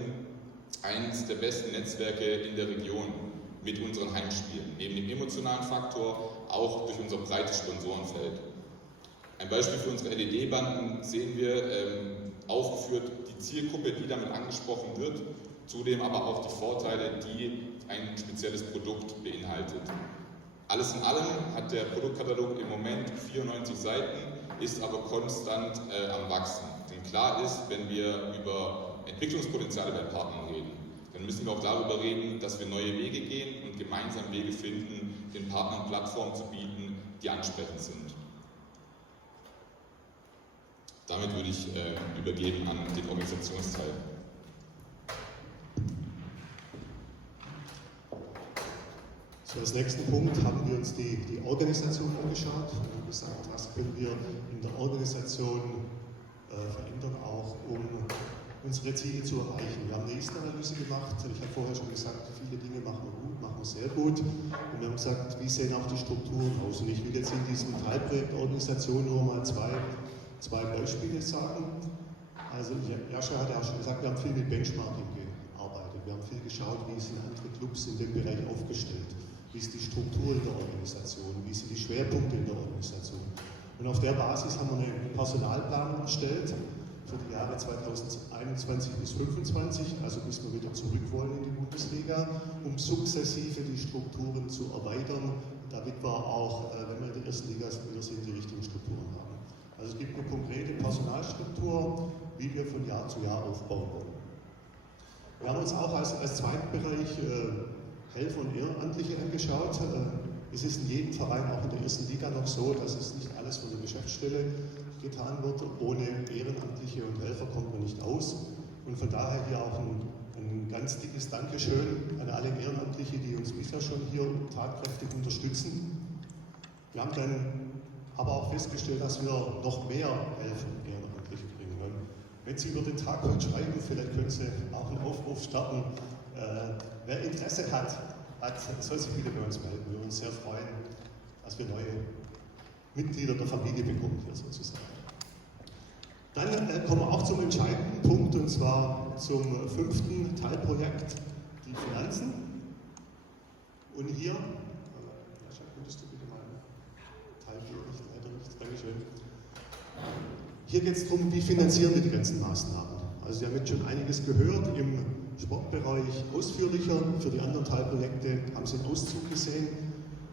eines der besten Netzwerke in der Region mit unseren Heimspielen. Neben dem emotionalen Faktor auch durch unser breites Sponsorenfeld. Ein Beispiel für unsere LED-Banden sehen wir aufgeführt, die Zielgruppe, die damit angesprochen wird, zudem aber auch die Vorteile, die ein spezielles Produkt beinhaltet. Alles in allem hat der Produktkatalog im Moment 94 Seiten, ist aber konstant am Wachsen. Denn klar ist, wenn wir über Entwicklungspotenziale bei Partnern reden, dann müssen wir auch darüber reden, dass wir neue Wege gehen und gemeinsam Wege finden, den Partnern Plattformen zu bieten, die ansprechend sind. Damit würde ich übergeben an den Organisationsteil. So, als nächsten Punkt haben wir uns die Organisation angeschaut und gesagt, was können wir in der Organisation verändern, auch um unsere Ziele zu erreichen. Wir haben eine Ist-Analyse gemacht. Ich habe vorher schon gesagt, viele Dinge machen wir gut, machen wir sehr gut. Und wir haben gesagt, wie sehen auch die Strukturen aus? Und ich will jetzt in diesem Teilprojekt Organisation nur mal zwei Beispiele sagen. Also Jascha hat ja auch schon gesagt, wir haben viel mit Benchmarking gearbeitet. Wir haben viel geschaut, wie sind andere Clubs in dem Bereich aufgestellt. Wie ist die Struktur in der Organisation? Wie sind die Schwerpunkte in der Organisation? Und auf der Basis haben wir einen Personalplan erstellt für die Jahre 2021 bis 2025, also bis wir wieder zurück wollen in die Bundesliga, um sukzessive die Strukturen zu erweitern, damit wir auch, wenn wir in der ersten Liga wieder sind, die richtigen Strukturen haben. Also es gibt eine konkrete Personalstruktur, wie wir von Jahr zu Jahr aufbauen wollen. Wir haben uns auch als zweiten Bereich Helfer und Ehrenamtliche angeschaut. Es ist in jedem Verein, auch in der ersten Liga, noch so, dass es nicht alles von der Geschäftsstelle getan wird. Ohne Ehrenamtliche und Helfer kommt man nicht aus. Und von daher hier auch ein ganz dickes Dankeschön an alle Ehrenamtliche, die uns bisher schon hier tatkräftig unterstützen. Wir haben dann aber auch festgestellt, dass wir noch mehr Helfer und Ehrenamtliche bringen. Wenn Sie über den Tag heute schreiben, vielleicht können Sie auch einen Aufruf starten. Wer Interesse hat, soll sich wieder bei uns melden. Wir würden uns sehr freuen, dass wir neue Mitglieder der Familie bekommen hier sozusagen. Dann kommen wir auch zum entscheidenden Punkt, und zwar zum 5. Teilprojekt, die Finanzen. Und hier, Jascha, könntest du bitte mal Teilbericht, Leiterbericht, Dankeschön. Hier geht es darum, wie finanzieren wir die ganzen Maßnahmen. Also Sie haben jetzt schon einiges gehört, im Sportbereich ausführlicher, für die anderen Teilprojekte haben Sie einen Auszug gesehen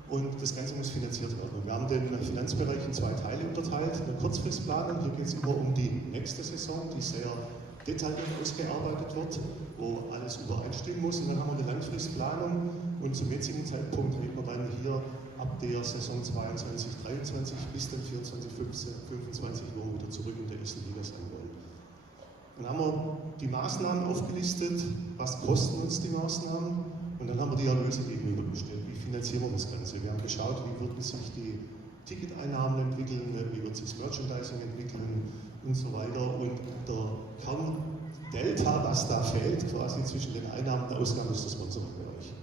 und das Ganze muss finanziert werden. Wir haben den Finanzbereich in 2 Teile unterteilt, eine Kurzfristplanung, hier geht es immer um die nächste Saison, die sehr detailliert ausgearbeitet wird, wo alles übereinstimmen muss, und dann haben wir eine Langfristplanung und zum jetzigen Zeitpunkt reden wir dann hier ab der Saison 22/23 bis dann 24/25, wo wir wieder zurück in der ersten Liga sein wollen. Dann haben wir die Maßnahmen aufgelistet, was kosten uns die Maßnahmen, und dann haben wir die Erlöse gegenübergestellt. Wie finanzieren wir das Ganze? Wir haben geschaut, wie würden sich die Ticketeinnahmen entwickeln, wie wird sich das Merchandising entwickeln und so weiter. Und der Kerndelta, was da fehlt, quasi zwischen den Einnahmen und der Ausgaben, ist der Sponsoring-Bereich.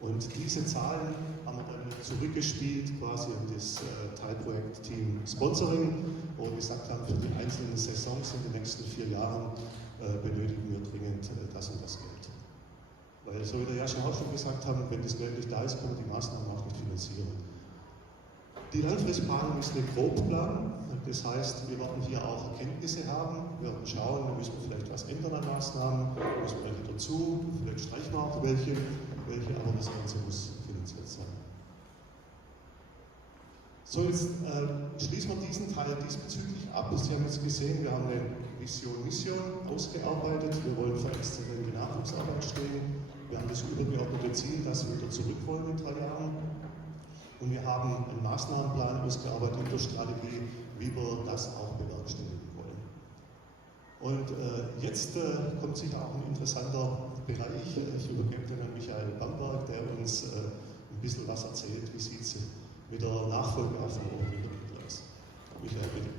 Und diese Zahlen haben wir dann zurückgespielt quasi an das Teilprojekt-Team Sponsoring, wo wir gesagt haben, für die einzelnen Saisons in den nächsten 4 Jahren benötigen wir dringend das und das Geld. Weil, so wie der Jascha auch schon gesagt haben, wenn das Geld nicht da ist, können wir die Maßnahmen auch nicht finanzieren. Die Langfristplanung ist ein Grobplan, das heißt, wir werden hier auch Erkenntnisse haben, wir werden schauen, da müssen wir vielleicht was ändern an Maßnahmen, müssen wir welche dazu, vielleicht streichen wir auch welche, aber das Ganze muss finanziert sein. So, jetzt schließen wir diesen Teil diesbezüglich ab. Sie haben jetzt gesehen, wir haben eine Mission ausgearbeitet. Wir wollen für exzellente Nachwuchsarbeit stehen. Wir haben das übergeordnete Ziel, dass wir wieder zurück wollen in 3 Jahren. Und wir haben einen Maßnahmenplan ausgearbeitet in der Strategie, wie wir das auch bewerkstelligen wollen. Und jetzt kommt sicher auch ein interessanter Bereich. Ich übergebe den an Michael Bamberg, der uns ein bisschen was erzählt. Wie sieht es mit der Nachfolge auf dem Oberliga aus? Michael, bitte.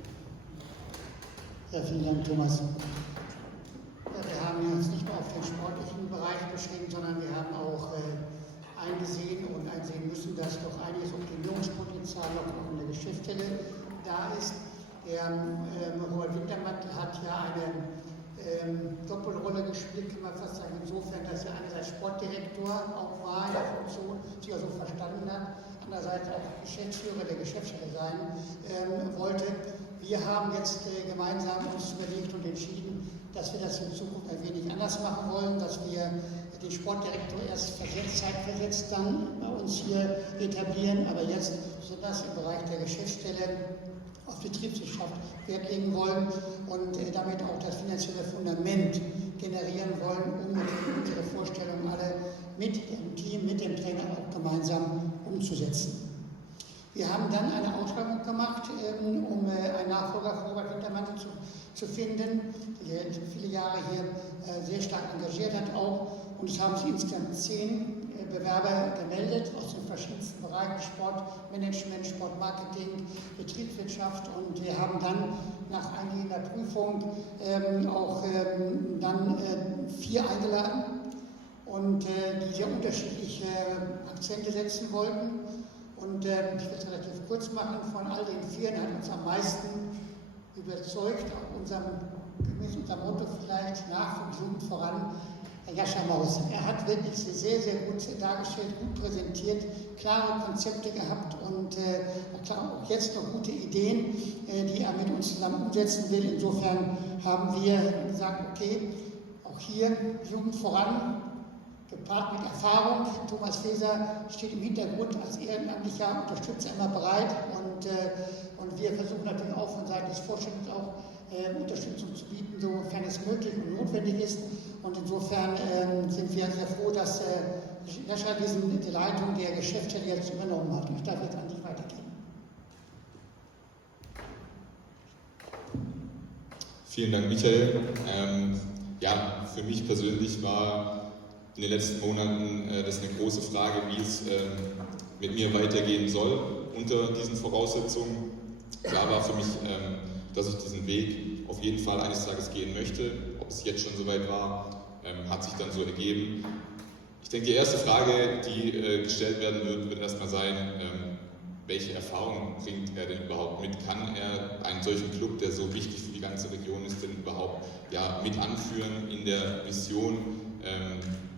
Ja, vielen Dank, Thomas. Ja, wir haben uns nicht nur auf den sportlichen Bereich beschränkt, sondern wir haben auch eingesehen und einsehen müssen, dass doch einiges Optimierungspotenzial auch in der Geschäftsstelle da ist. Der Robert Wintermantel hat ja eine Doppelrolle gespielt, kann man fast sagen, insofern, dass er einerseits Sportdirektor auch war in der Funktion, sich also verstanden hat, andererseits auch Geschäftsführer der Geschäftsstelle sein wollte. Wir haben jetzt gemeinsam uns überlegt und entschieden, dass wir das in Zukunft ein wenig anders machen wollen, dass wir den Sportdirektor erst zeitversetzt dann bei uns hier etablieren, aber jetzt besonders im Bereich der Geschäftsstelle auf Betriebswirtschaft Wert legen wollen und damit auch das finanzielle Fundament generieren wollen, um unsere Vorstellungen alle mit dem Team, mit dem Trainer auch gemeinsam umzusetzen. Wir haben dann eine Ausschreibung gemacht, um einen Nachfolger für Robert Wintermann zu finden, der viele Jahre hier sehr stark engagiert hat auch. Und es haben sich insgesamt 10 Bewerber gemeldet aus den verschiedensten Bereichen, Sportmanagement, Sportmarketing, Betriebswirtschaft. Und wir haben dann nach eingehender Prüfung auch dann 4 eingeladen, und die sehr unterschiedliche Akzente setzen wollten. Und ich will es relativ kurz machen, von all den 4 hat uns am meisten überzeugt, auch gemäß unserem Motto vielleicht, Nachwuchs, Jugend voran, Herr Jascha Maus. Er hat wirklich sehr, sehr gut dargestellt, gut präsentiert, klare Konzepte gehabt und auch jetzt noch gute Ideen, die er mit uns zusammen umsetzen will. Insofern haben wir gesagt, okay, auch hier Jugend voran, gepaart mit Erfahrung. Thomas Feser steht im Hintergrund als ehrenamtlicher Unterstützer immer bereit, und wir versuchen natürlich auch von Seiten des Vorstands auch Unterstützung zu bieten, sofern es möglich und notwendig ist. Und insofern sind wir sehr froh, dass Jascha die Leitung der Geschäftsstelle jetzt übernommen hat. Ich darf jetzt an dich weitergeben. Vielen Dank, Michael. Ja, für mich persönlich war in den letzten Monaten das eine große Frage, wie es mit mir weitergehen soll unter diesen Voraussetzungen. Klar war für mich, dass ich diesen Weg auf jeden Fall eines Tages gehen möchte. Ob es jetzt schon soweit war, hat sich dann so ergeben. Ich denke, die erste Frage, die gestellt werden wird erstmal sein, welche Erfahrungen bringt er denn überhaupt mit? Kann er einen solchen Club, der so wichtig für die ganze Region ist, denn überhaupt mit anführen in der Mission?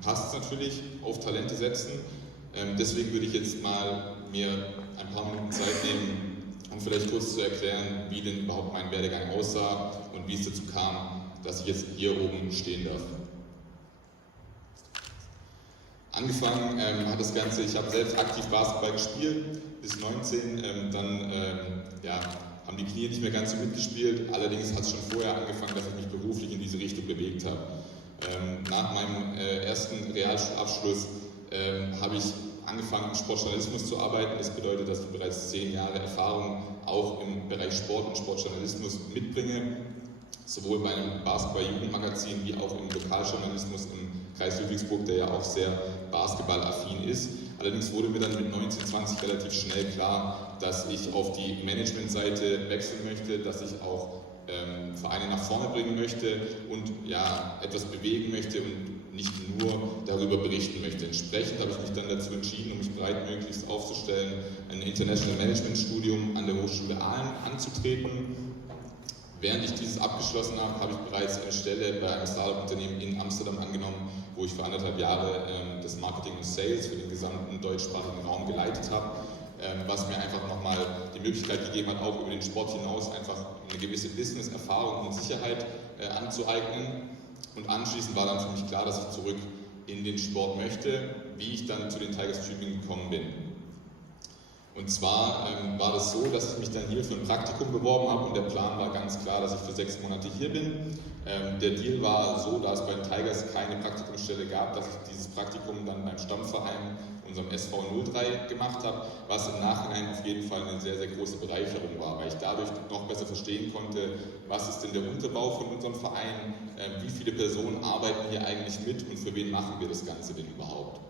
Passt es natürlich, auf Talente setzen. Deswegen würde ich jetzt mal mir ein paar Minuten Zeit nehmen, um vielleicht kurz zu erklären, wie denn überhaupt mein Werdegang aussah und wie es dazu kam, dass ich jetzt hier oben stehen darf. Angefangen hat das Ganze, ich habe selbst aktiv Basketball gespielt, bis 19, dann haben die Knie nicht mehr ganz so mitgespielt, allerdings hat es schon vorher angefangen, dass ich mich beruflich in diese Richtung bewegt habe. Nach meinem ersten Realschulabschluss habe ich angefangen, im Sportjournalismus zu arbeiten. Das bedeutet, dass ich bereits 10 Jahre Erfahrung auch im Bereich Sport und Sportjournalismus mitbringe, sowohl bei einem Basketball-Jugendmagazin wie auch im Lokaljournalismus im Kreis Ludwigsburg, der ja auch sehr basketballaffin ist. Allerdings wurde mir dann mit 19, 20 relativ schnell klar, dass ich auf die Managementseite wechseln möchte, dass ich auch Vereine nach vorne bringen möchte und etwas bewegen möchte und nicht nur darüber berichten möchte. Entsprechend habe ich mich dann dazu entschieden, um mich breitmöglichst aufzustellen, ein International Management Studium an der Hochschule Aalen anzutreten. Während ich dieses abgeschlossen habe, habe ich bereits eine Stelle bei einem Startup-Unternehmen in Amsterdam angenommen, wo ich für 1,5 Jahre das Marketing und Sales für den gesamten deutschsprachigen Raum geleitet habe, was mir einfach nochmal die Möglichkeit gegeben hat, auch über den Sport hinaus einfach eine gewisse Business-Erfahrung und Sicherheit anzueignen. Und anschließend war dann für mich klar, dass ich zurück in den Sport möchte, wie ich dann zu den Tigers Tübingen gekommen bin. Und zwar war das so, dass ich mich dann hier für ein Praktikum beworben habe und der Plan war ganz klar, dass ich für 6 Monate hier bin. Der Deal war so, da es bei den Tigers keine Praktikumsstelle gab, dass ich dieses Praktikum dann beim Stammverein, unserem SV 03, gemacht habe, was im Nachhinein auf jeden Fall eine sehr, sehr große Bereicherung war, weil ich dadurch noch besser verstehen konnte, was ist denn der Unterbau von unserem Verein, wie viele Personen arbeiten hier eigentlich mit und für wen machen wir das Ganze denn überhaupt.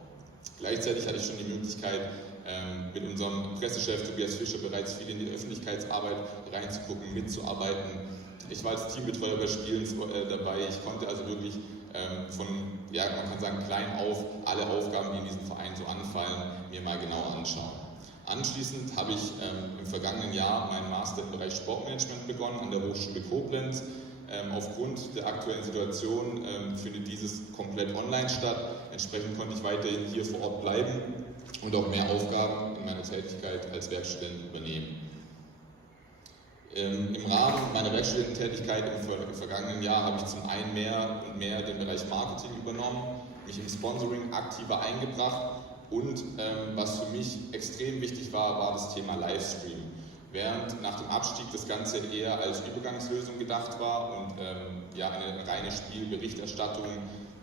Gleichzeitig hatte ich schon die Möglichkeit, mit unserem Pressechef Tobias Fischer bereits viel in die Öffentlichkeitsarbeit reinzugucken, mitzuarbeiten. Ich war als Teambetreuer bei Spielen dabei. Ich konnte also wirklich von, man kann sagen, klein auf alle Aufgaben, die in diesem Verein so anfallen, mir mal genauer anschauen. Anschließend habe ich im vergangenen Jahr meinen Master im Bereich Sportmanagement begonnen an der Hochschule Koblenz. Aufgrund der aktuellen Situation findet dieses komplett online statt. Entsprechend konnte ich weiterhin hier vor Ort bleiben und auch mehr Aufgaben in meiner Tätigkeit als Werkstudent übernehmen. Im Rahmen meiner Werkstudententätigkeit im vergangenen Jahr habe ich zum einen mehr und mehr den Bereich Marketing übernommen. mich im Sponsoring aktiver eingebracht und was für mich extrem wichtig war, war das Thema Livestream. Während nach dem Abstieg das Ganze eher als Übergangslösung gedacht war und eine reine Spielberichterstattung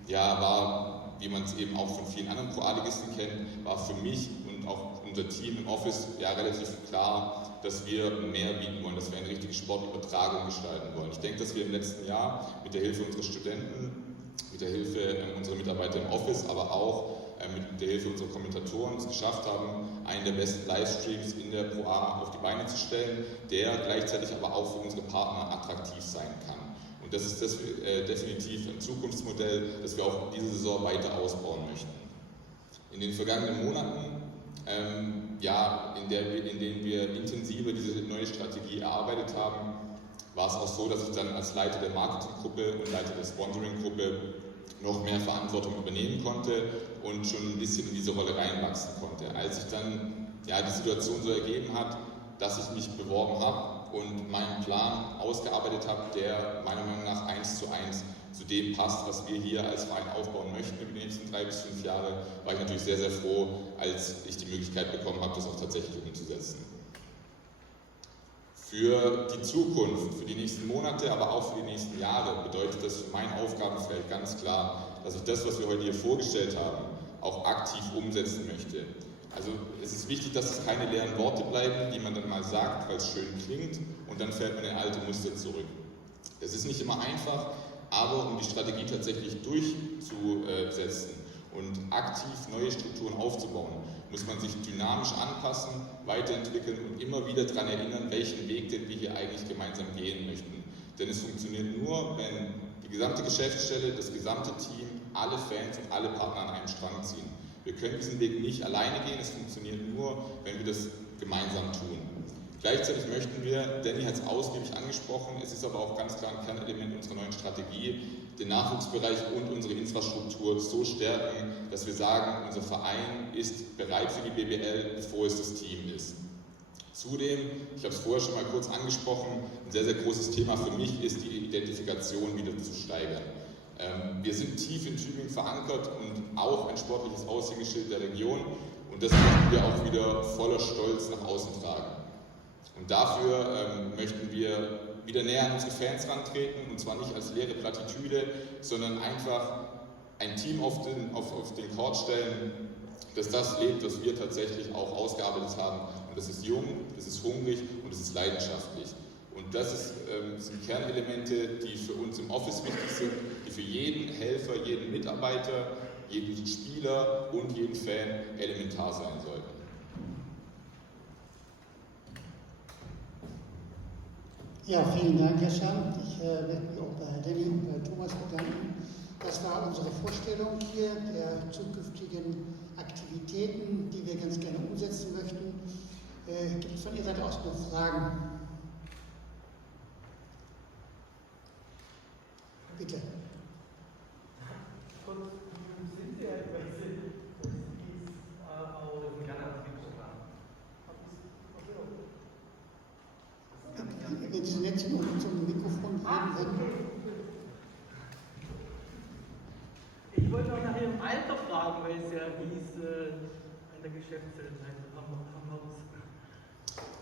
war, wie man es eben auch von vielen anderen Pro-A-Ligisten kennt, war für mich und auch unser Team im Office relativ klar, dass wir mehr bieten wollen, dass wir eine richtige Sportübertragung gestalten wollen. Ich denke, dass wir im letzten Jahr mit der Hilfe unserer Studenten, mit der Hilfe unserer Mitarbeiter im Office, aber auch mit der Hilfe unserer Kommentatoren es geschafft haben, einen der besten Livestreams in der Pro A auf die Beine zu stellen, der gleichzeitig aber auch für unsere Partner attraktiv sein kann. Und das ist definitiv ein Zukunftsmodell, das wir auch diese Saison weiter ausbauen möchten. In den vergangenen Monaten, in denen wir intensiver diese neue Strategie erarbeitet haben, war es auch so, dass ich dann als Leiter der Marketinggruppe und Leiter der Sponsoringgruppe noch mehr Verantwortung übernehmen konnte und schon ein bisschen in diese Rolle reinwachsen konnte. Als sich dann die Situation so ergeben hat, dass ich mich beworben habe und meinen Plan ausgearbeitet habe, der meiner Meinung nach 1:1 zu dem passt, was wir hier als Verein aufbauen möchten über die nächsten 3 bis 5 Jahre, war ich natürlich sehr, sehr froh, als ich die Möglichkeit bekommen habe, das auch tatsächlich umzusetzen. Für die Zukunft, für die nächsten Monate, aber auch für die nächsten Jahre bedeutet das für mein Aufgabenfeld ganz klar, dass ich das, was wir heute hier vorgestellt haben, auch aktiv umsetzen möchte. Also es ist wichtig, dass es keine leeren Worte bleiben, die man dann mal sagt, weil es schön klingt und dann fällt man in alte Muster zurück. Es ist nicht immer einfach, aber um die Strategie tatsächlich durchzusetzen und aktiv neue Strukturen aufzubauen, muss man sich dynamisch anpassen, weiterentwickeln und immer wieder daran erinnern, welchen Weg denn wir hier eigentlich gemeinsam gehen möchten. Denn es funktioniert nur, wenn die gesamte Geschäftsstelle, das gesamte Team, alle Fans und alle Partner an einem Strang ziehen. Wir können diesen Weg nicht alleine gehen, es funktioniert nur, wenn wir das gemeinsam tun. Gleichzeitig möchten wir, Danny hat es ausgiebig angesprochen, es ist aber auch ganz klar ein Kernelement unserer neuen Strategie, den Nachwuchsbereich und unsere Infrastruktur so stärken, dass wir sagen, unser Verein ist bereit für die BBL, bevor es das Team ist. Zudem, ich habe es vorher schon mal kurz angesprochen, ein sehr, sehr großes Thema für mich ist die Identifikation wieder zu steigern. Wir sind tief in Tübingen verankert und auch ein sportliches Aushängeschild der Region und das möchten wir auch wieder voller Stolz nach außen tragen. Und dafür möchten wir wieder näher an unsere Fans rantreten und zwar nicht als leere Plattitüde, sondern einfach ein Team auf den Court stellen, das lebt, was wir tatsächlich auch ausgearbeitet haben. Und das ist jung, das ist hungrig und das ist leidenschaftlich. Und das sind Kernelemente, die für uns im Office wichtig sind, die für jeden Helfer, jeden Mitarbeiter, jeden Spieler und jeden Fan elementar sein sollten. Ja, vielen Dank, Herr Scham. Ich werde mich auch bei Danny und bei Thomas bedanken. Das war unsere Vorstellung hier der zukünftigen Aktivitäten, die wir ganz gerne umsetzen möchten. Gibt es von Ihrer Seite aus noch Fragen? Bitte. Sind Sie Wenn Sie nett sind und zum Mikrofon reden würden. Ich wollte auch nach Ihrem Alter fragen, weil es ja hieß, an der Geschäftsstelle am Haus.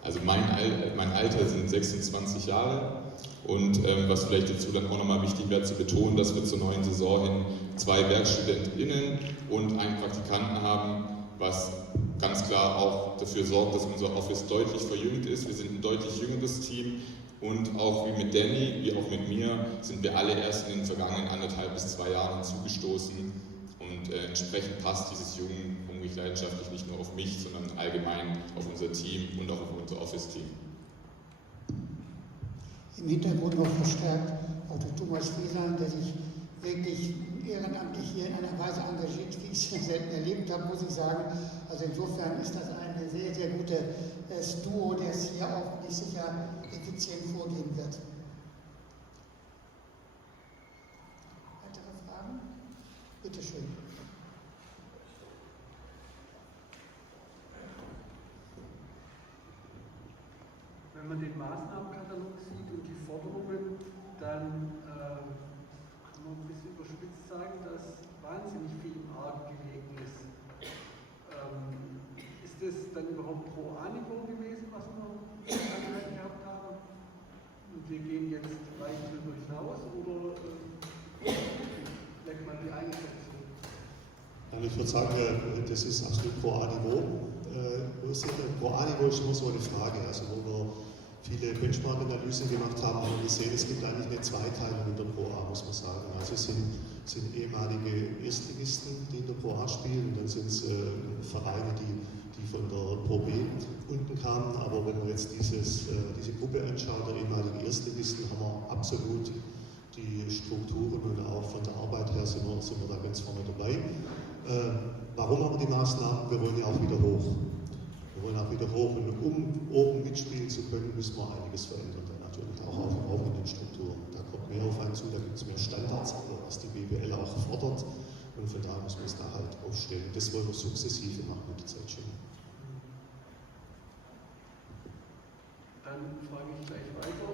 Also mein Alter sind 26 Jahre und was vielleicht dazu dann auch nochmal wichtig wäre zu betonen, dass wir zur neuen Saison hin 2 WerkstudentInnen und einen Praktikanten haben, was ganz klar auch dafür sorgt, dass unser Office deutlich verjüngt ist. Wir sind ein deutlich jüngeres Team und auch wie mit Danny, wie auch mit mir, sind wir alle erst in den vergangenen 1,5 bis 2 Jahren hinzugestoßen und entsprechend passt dieses Jungen hungrig leidenschaftlich nicht nur auf mich, sondern allgemein auf unser Team und auch auf unser Office-Team. Im Hintergrund noch verstärkt auch der Thomas Fieser, der sich wirklich ehrenamtlich hier in einer Weise engagiert, wie ich es selten erlebt habe, muss ich sagen. Also insofern ist das ein sehr, sehr gutes Duo, das hier auch nicht sicher effizient vorgehen wird. Weitere Fragen? Bitte schön. Wenn man den Maßnahmenkatalog sieht und die Forderungen, dann kann man ein bisschen überspitzt sagen, dass wahnsinnig viel jetzt reicht darüber hinaus oder legt man die Einschätzung? Also ich würde sagen, das ist absolut Pro A-Niveau. Pro A-Niveau ist immer so eine Frage, also wo wir viele Benchmark-Analysen gemacht haben, haben wir gesehen, es gibt eigentlich eine Zweiteilung in der Pro A, muss man sagen. Also es sind ehemalige Erstligisten, die in der Pro A spielen, und dann sind es Vereine, die von der Pro B unten kamen. Aber wenn man jetzt diese Gruppe anschaut, der ehemaligen Erstligisten, haben wir absolut die Strukturen und auch von der Arbeit her sind wir da ganz vorne dabei. Warum haben wir die Maßnahmen? Wir wollen ja auch wieder hoch. Wir wollen auch wieder hoch, und um oben mitspielen zu können, müssen wir einiges verändern. Dann natürlich auch in den Strukturen. Da kommt mehr auf einen zu, da gibt es mehr Standards, was die BWL auch fordert. Und von daher müssen wir uns da halt aufstellen. Das wollen wir sukzessive machen mit der Zeit schon. Dann frage ich gleich weiter.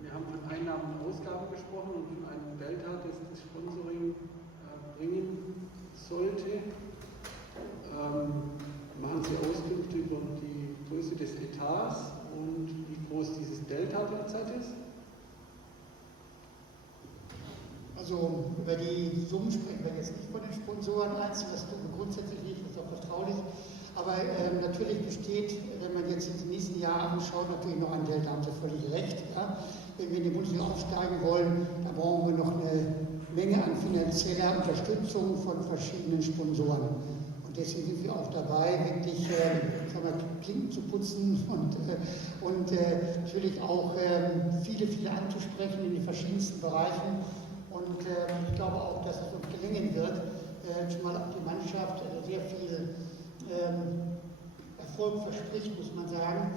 Wir haben von Einnahmen und Ausgaben gesprochen und von einem Delta, das das Sponsoring bringen sollte. Machen Sie Auskünfte über die Größe des Etats und wie groß dieses Delta derzeit ist? Also über die Summen sprechen wir jetzt nicht von den Sponsoren einzeln, das tun wir grundsätzlich nicht, das ist auch vertraulich. Aber natürlich besteht, wenn man jetzt in den nächsten Jahren anschaut, natürlich noch ein Delta, haben Sie völlig recht. Ja? Wenn wir in die Bundesliga aufsteigen wollen, dann brauchen wir noch eine Menge an finanzieller Unterstützung von verschiedenen Sponsoren. Und deswegen sind wir auch dabei, wirklich Klinken zu putzen und natürlich auch viele anzusprechen in den verschiedensten Bereichen. Und ich glaube auch, dass es uns gelingen wird, zumal auch die Mannschaft sehr viel Erfolg verspricht, muss man sagen.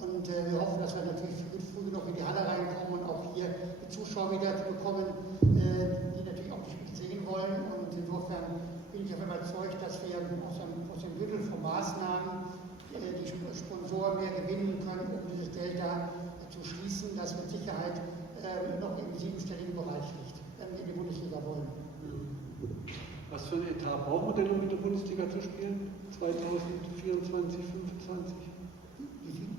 Und wir hoffen, dass wir natürlich früh genug in die Halle reinkommen und auch hier die Zuschauer wieder bekommen, die natürlich auch die Spiele sehen wollen. Und insofern bin ich auch überzeugt, dass wir aus dem Bündel von Maßnahmen die Sponsoren mehr gewinnen können, um dieses Delta zu schließen, das mit Sicherheit noch im 7-stelligen Bereich liegt, wenn wir in die Bundesliga wollen. Was für ein Etat brauchen wir denn, um in der Bundesliga zu spielen? 2024, 2025? Wie viel?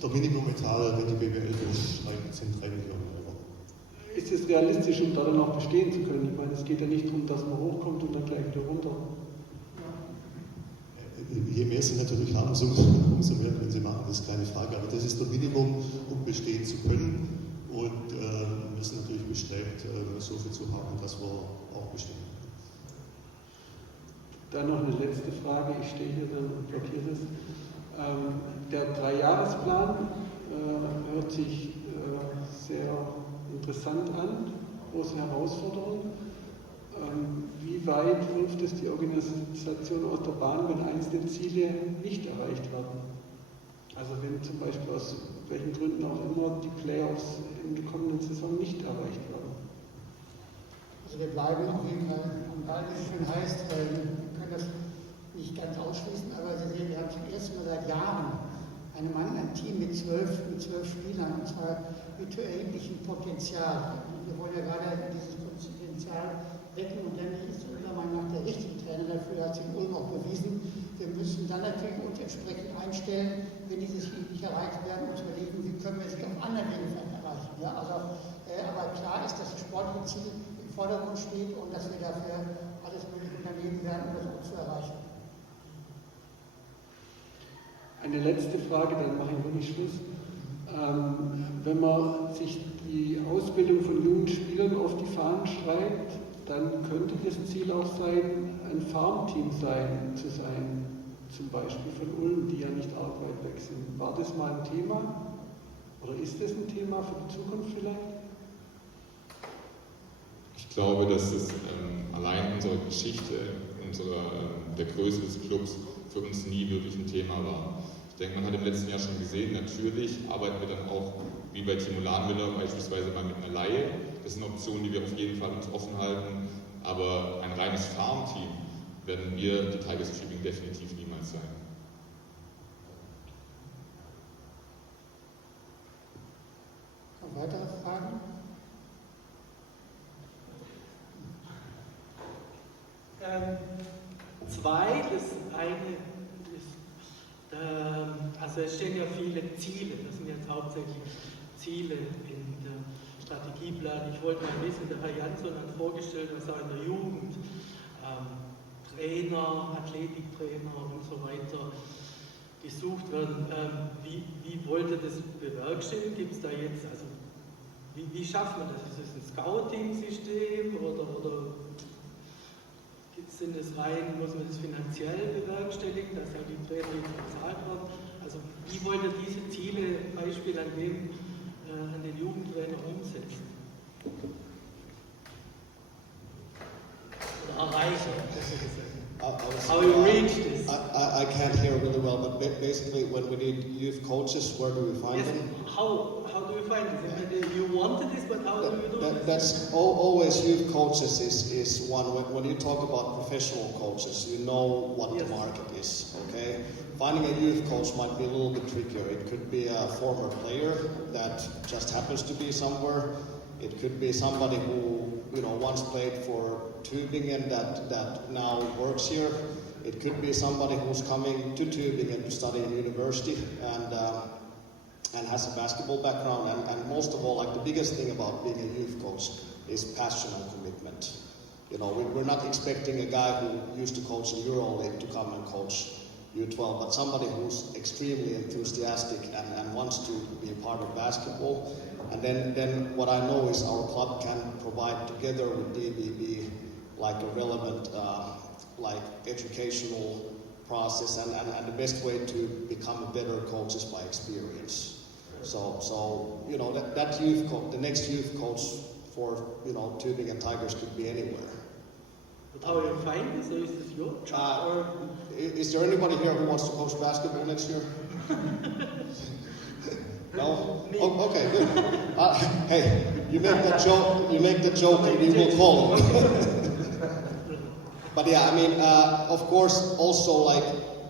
Der Minimumetat, wenn die BWL durchschreibt, sind 3 Millionen Euro. Ist es realistisch, um da dann auch bestehen zu können? Ich meine, es geht ja nicht darum, dass man hochkommt und dann gleich wieder runter. Je mehr sie natürlich haben, umso mehr können sie machen, das ist keine Frage. Aber das ist das Minimum, um bestehen zu können. Und wir sind natürlich bestrebt, so viel zu haben, dass wir auch bestehen. Dann noch eine letzte Frage, ich stehe hier dann und blockiere es. Der 3-Jahresplan hört sich sehr interessant an, große Herausforderung. Wie weit wirft es die Organisation aus der Bahn, wenn einzelne Ziele nicht erreicht werden? Also wenn zum Beispiel aus welchen Gründen auch immer die Playoffs in der kommenden Saison nicht erreicht werden? Also wir bleiben auf jeden Fall am Ball, wie es schön heißt. Wir können das nicht ganz ausschließen, aber Sie sehen, wir haben zum ersten Mal seit Jahren ein Team mit 12 Spielern, und zwar mit erheblichem Potenzial. Und wir wollen ja gerade dieses Potenzial wecken, und dann ist unserer Meinung nach der richtige Trainer dafür, hat sich in Ulm auch bewiesen. Wir müssen dann natürlich uns entsprechend einstellen, wenn diese Ziele nicht erreicht werden, und überlegen, wie können wir sie auf anderen Wegen erreichen. Ja? Also, aber klar ist, dass das sportliche Ziel im Vordergrund steht und dass wir dafür alles mögliche unternehmen werden, um das auch zu erreichen. Eine letzte Frage, dann mache ich wirklich Schluss. Wenn man sich die Ausbildung von jungen Spielern auf die Fahnen schreibt, dann könnte das Ziel auch sein, ein Farmteam zu sein, zum Beispiel von Ulm, die ja nicht arg weit weg sind. War das mal ein Thema? Oder ist das ein Thema für die Zukunft vielleicht? Ich glaube, dass es allein unsere Geschichte, der Größe des Clubs für uns nie wirklich ein Thema war. Ich denke, man hat im letzten Jahr schon gesehen, natürlich arbeiten wir dann auch, wie bei Timo Lahnmüller, beispielsweise mal mit einer Leihe. Das sind Optionen, die wir auf jeden Fall uns offen halten. Aber ein reines Farmteam werden wir, die Tigers Tübingen, definitiv niemals sein. Noch weitere Fragen? Zwei, das eine ist, Also es stehen ja viele Ziele, das sind jetzt hauptsächlich Ziele in der Strategieplan. Ich wollte mal wissen, der Herr Jansson hat vorgestellt, was auch in der Jugend, Trainer, Athletiktrainer und so weiter gesucht werden. Wie wollt ihr das bewerkstelligen? Gibt es da jetzt, also wie schafft man das? Ist das ein Scouting-System oder sind es rein, muss man das finanziell bewerkstelligen, dass auch die Trainer jetzt bezahlt werden? Also wie wollt ihr diese Ziele, Beispiel an den Jugendtrainer umsetzen? Oder erreichen, besser gesagt. How you reach this? I can't hear really well, but basically when we need youth coaches, where do we find Yes, them? how do you find this? I mean, you wanted this, but how do you do this? That's always youth coaches is one. When you talk about professional coaches, you know what the market is, okay? Finding a youth coach might be a little bit trickier. It could be a former player that just happens to be somewhere. It could be somebody who once played for Tübingen that now works here. It could be somebody who's coming to Tübingen to study in university and has a basketball background. And most of all, like the biggest thing about being a youth coach is passion and commitment. We're not expecting a guy who used to coach in EuroLeague to come and coach U12, but somebody who's extremely enthusiastic and wants to be a part of basketball. And then what I know is our club can provide together with DBB like a relevant educational process and the best way to become a better coach is by experience. So that youth coach, the next youth coach for Tübingen Tigers could be anywhere. But how you find this? Or is this your job? Is there anybody here who wants to coach basketball next year? No? Oh, okay, good. Hey, you make the joke and we will call him. But yeah, I mean, of course, also like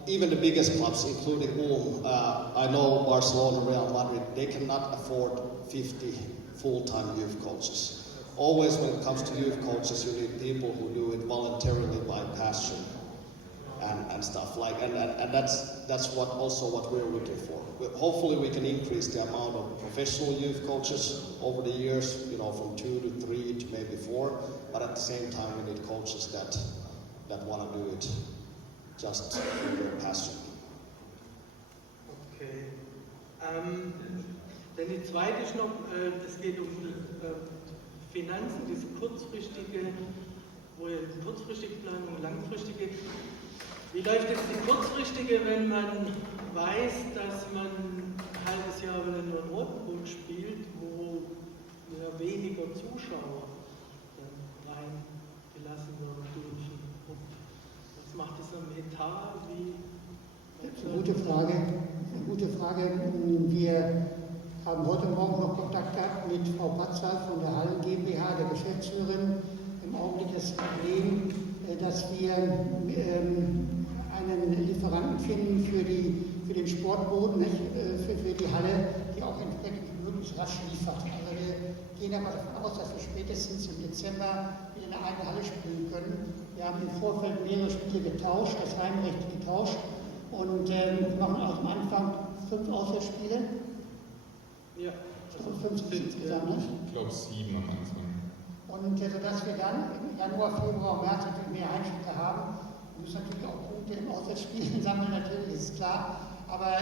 even the biggest clubs, including Ulm, I know Barcelona, Real Madrid, they cannot afford 50 full-time youth coaches. Always when it comes to youth coaches, you need people who do it voluntarily by passion and stuff like, and that's what we're looking for. Hopefully we can increase the amount of professional youth coaches over the years, from 2 to 3 to maybe 4, but at the same time we need coaches that want to do it just for their passion. Okay. Dann die zweite ist noch, es geht um die Finanzen, diese kurzfristige Planung, langfristige. Wie läuft jetzt die kurzfristige, wenn man weiß, dass man ein halbes Jahr wieder nur in Rotenburg spielt, wo weniger Zuschauer reingelassen werden dürfen? Was macht das am Etat? Eine gute Frage. Wir haben heute Morgen noch Kontakt gehabt mit Frau Patzal von der Hallen GmbH, der Geschäftsführerin. Im Augenblick das Problem, dass wir einen Lieferanten finden für den Sportboden, für die Halle, die auch entsprechend möglichst rasch liefert. Also wir gehen aber davon aus, dass wir spätestens im Dezember wieder eine eigene Halle spielen können. Wir haben im Vorfeld mehrere Spiele getauscht, das Heimrecht getauscht und machen also am Anfang 5 Auswärtsspiele. Ja. Also 5 insgesamt, nicht? Ich glaube 7 am Anfang. Und sodass wir dann im Januar, Februar, März natürlich mehr Heimspiele haben. Wir müssen natürlich auch Punkte im Auswärtsspielen sammeln, natürlich, ist klar. Aber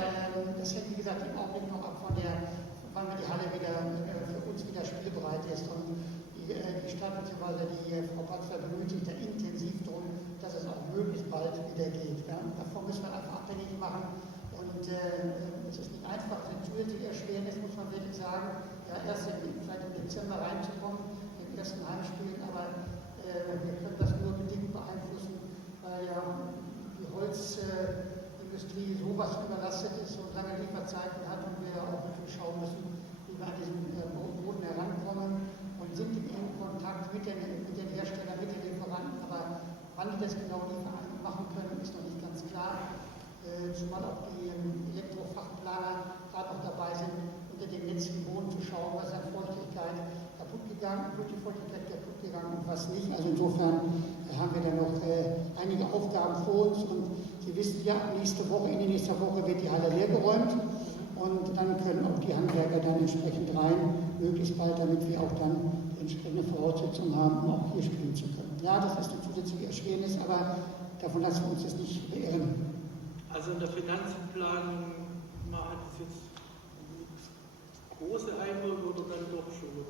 das hängt, wie gesagt, im Augenblick noch ab von wann die Halle wieder für uns wieder spielbereit ist. Und die Stadt bzw. die Frau Patzler bemüht sich da intensiv darum, dass es auch möglichst bald wieder geht. Ja? Davon müssen wir einfach abhängig machen. Und es ist nicht einfach, es ist zusätzlich erschwerend, muss man wirklich sagen, ja, erst vielleicht im Dezember reinzukommen, in den ersten Heimspielen, aber wir können das nur bedingt beeinflussen, weil ja die Holzindustrie sowas überlastet ist und lange Lieferzeiten hat und wir auch natürlich schauen müssen, wie wir an diesen Boden herankommen und sind im engen Kontakt mit den Herstellern, mit den Lieferanten, aber wann die das genau machen können, ist noch nicht ganz klar. Zumal auch die Elektrofachplaner gerade noch dabei sind, unter dem letzten Boden zu schauen, was an Feuchtigkeit kaputt gegangen, wird die Feuchtigkeit kaputt gegangen und was nicht. Also insofern haben wir da noch einige Aufgaben vor uns und Sie wissen ja, Ende nächster Woche wird die Halle leergeräumt und dann können auch die Handwerker dann entsprechend rein, möglichst bald, damit wir auch dann die entsprechende Voraussetzungen haben, um auch hier spielen zu können. Ja, das ist eine zusätzliche Erschwernis, aber davon lassen wir uns jetzt nicht beirren. Also in der Finanzenplanung, man hat es jetzt große Einwirkung oder dann doch schon,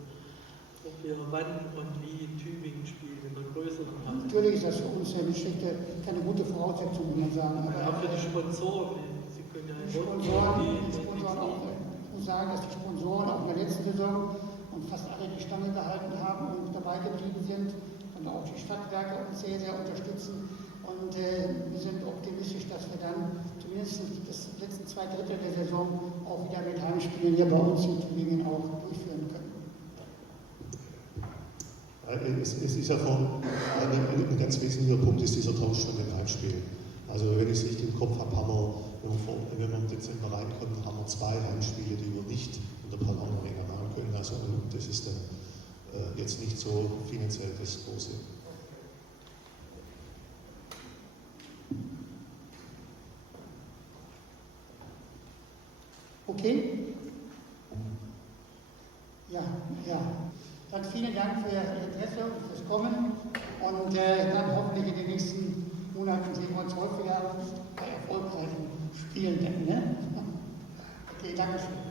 ob wir wann und wie in Tübingen spielen, in der größeren Halle. Natürlich ist das für uns eine Geschichte, keine gute Voraussetzung, muss man sagen. Aber auch für die Sponsoren, Sie können ja die Sponsoren auch, ich muss sagen, dass die Sponsoren auch in der letzten Saison und fast alle die Stange gehalten haben und dabei geblieben sind und auch die Stadtwerke uns sehr, sehr unterstützen. Und wir sind optimistisch, dass wir dann zumindest das letzten 2/3 der Saison auch wieder mit Heimspielen hier bei uns in Tübingen auch durchführen können. Es ist ja ein ganz wesentlicher Punkt ist dieser Tausch von den Heimspielen. Also wenn ich es richtig im Kopf habe, haben wir, wenn wir im Dezember reinkommen, haben wir 2 Heimspiele, die wir nicht in der Palau Arena machen können. Also das ist dann jetzt nicht so finanziell das Große. Okay? Ja. Dann vielen Dank für Ihr Interesse und fürs Kommen und dann hoffentlich in den nächsten Monaten sehen wir uns häufiger bei erfolgreichen Spielen. Ne? Okay, danke schön.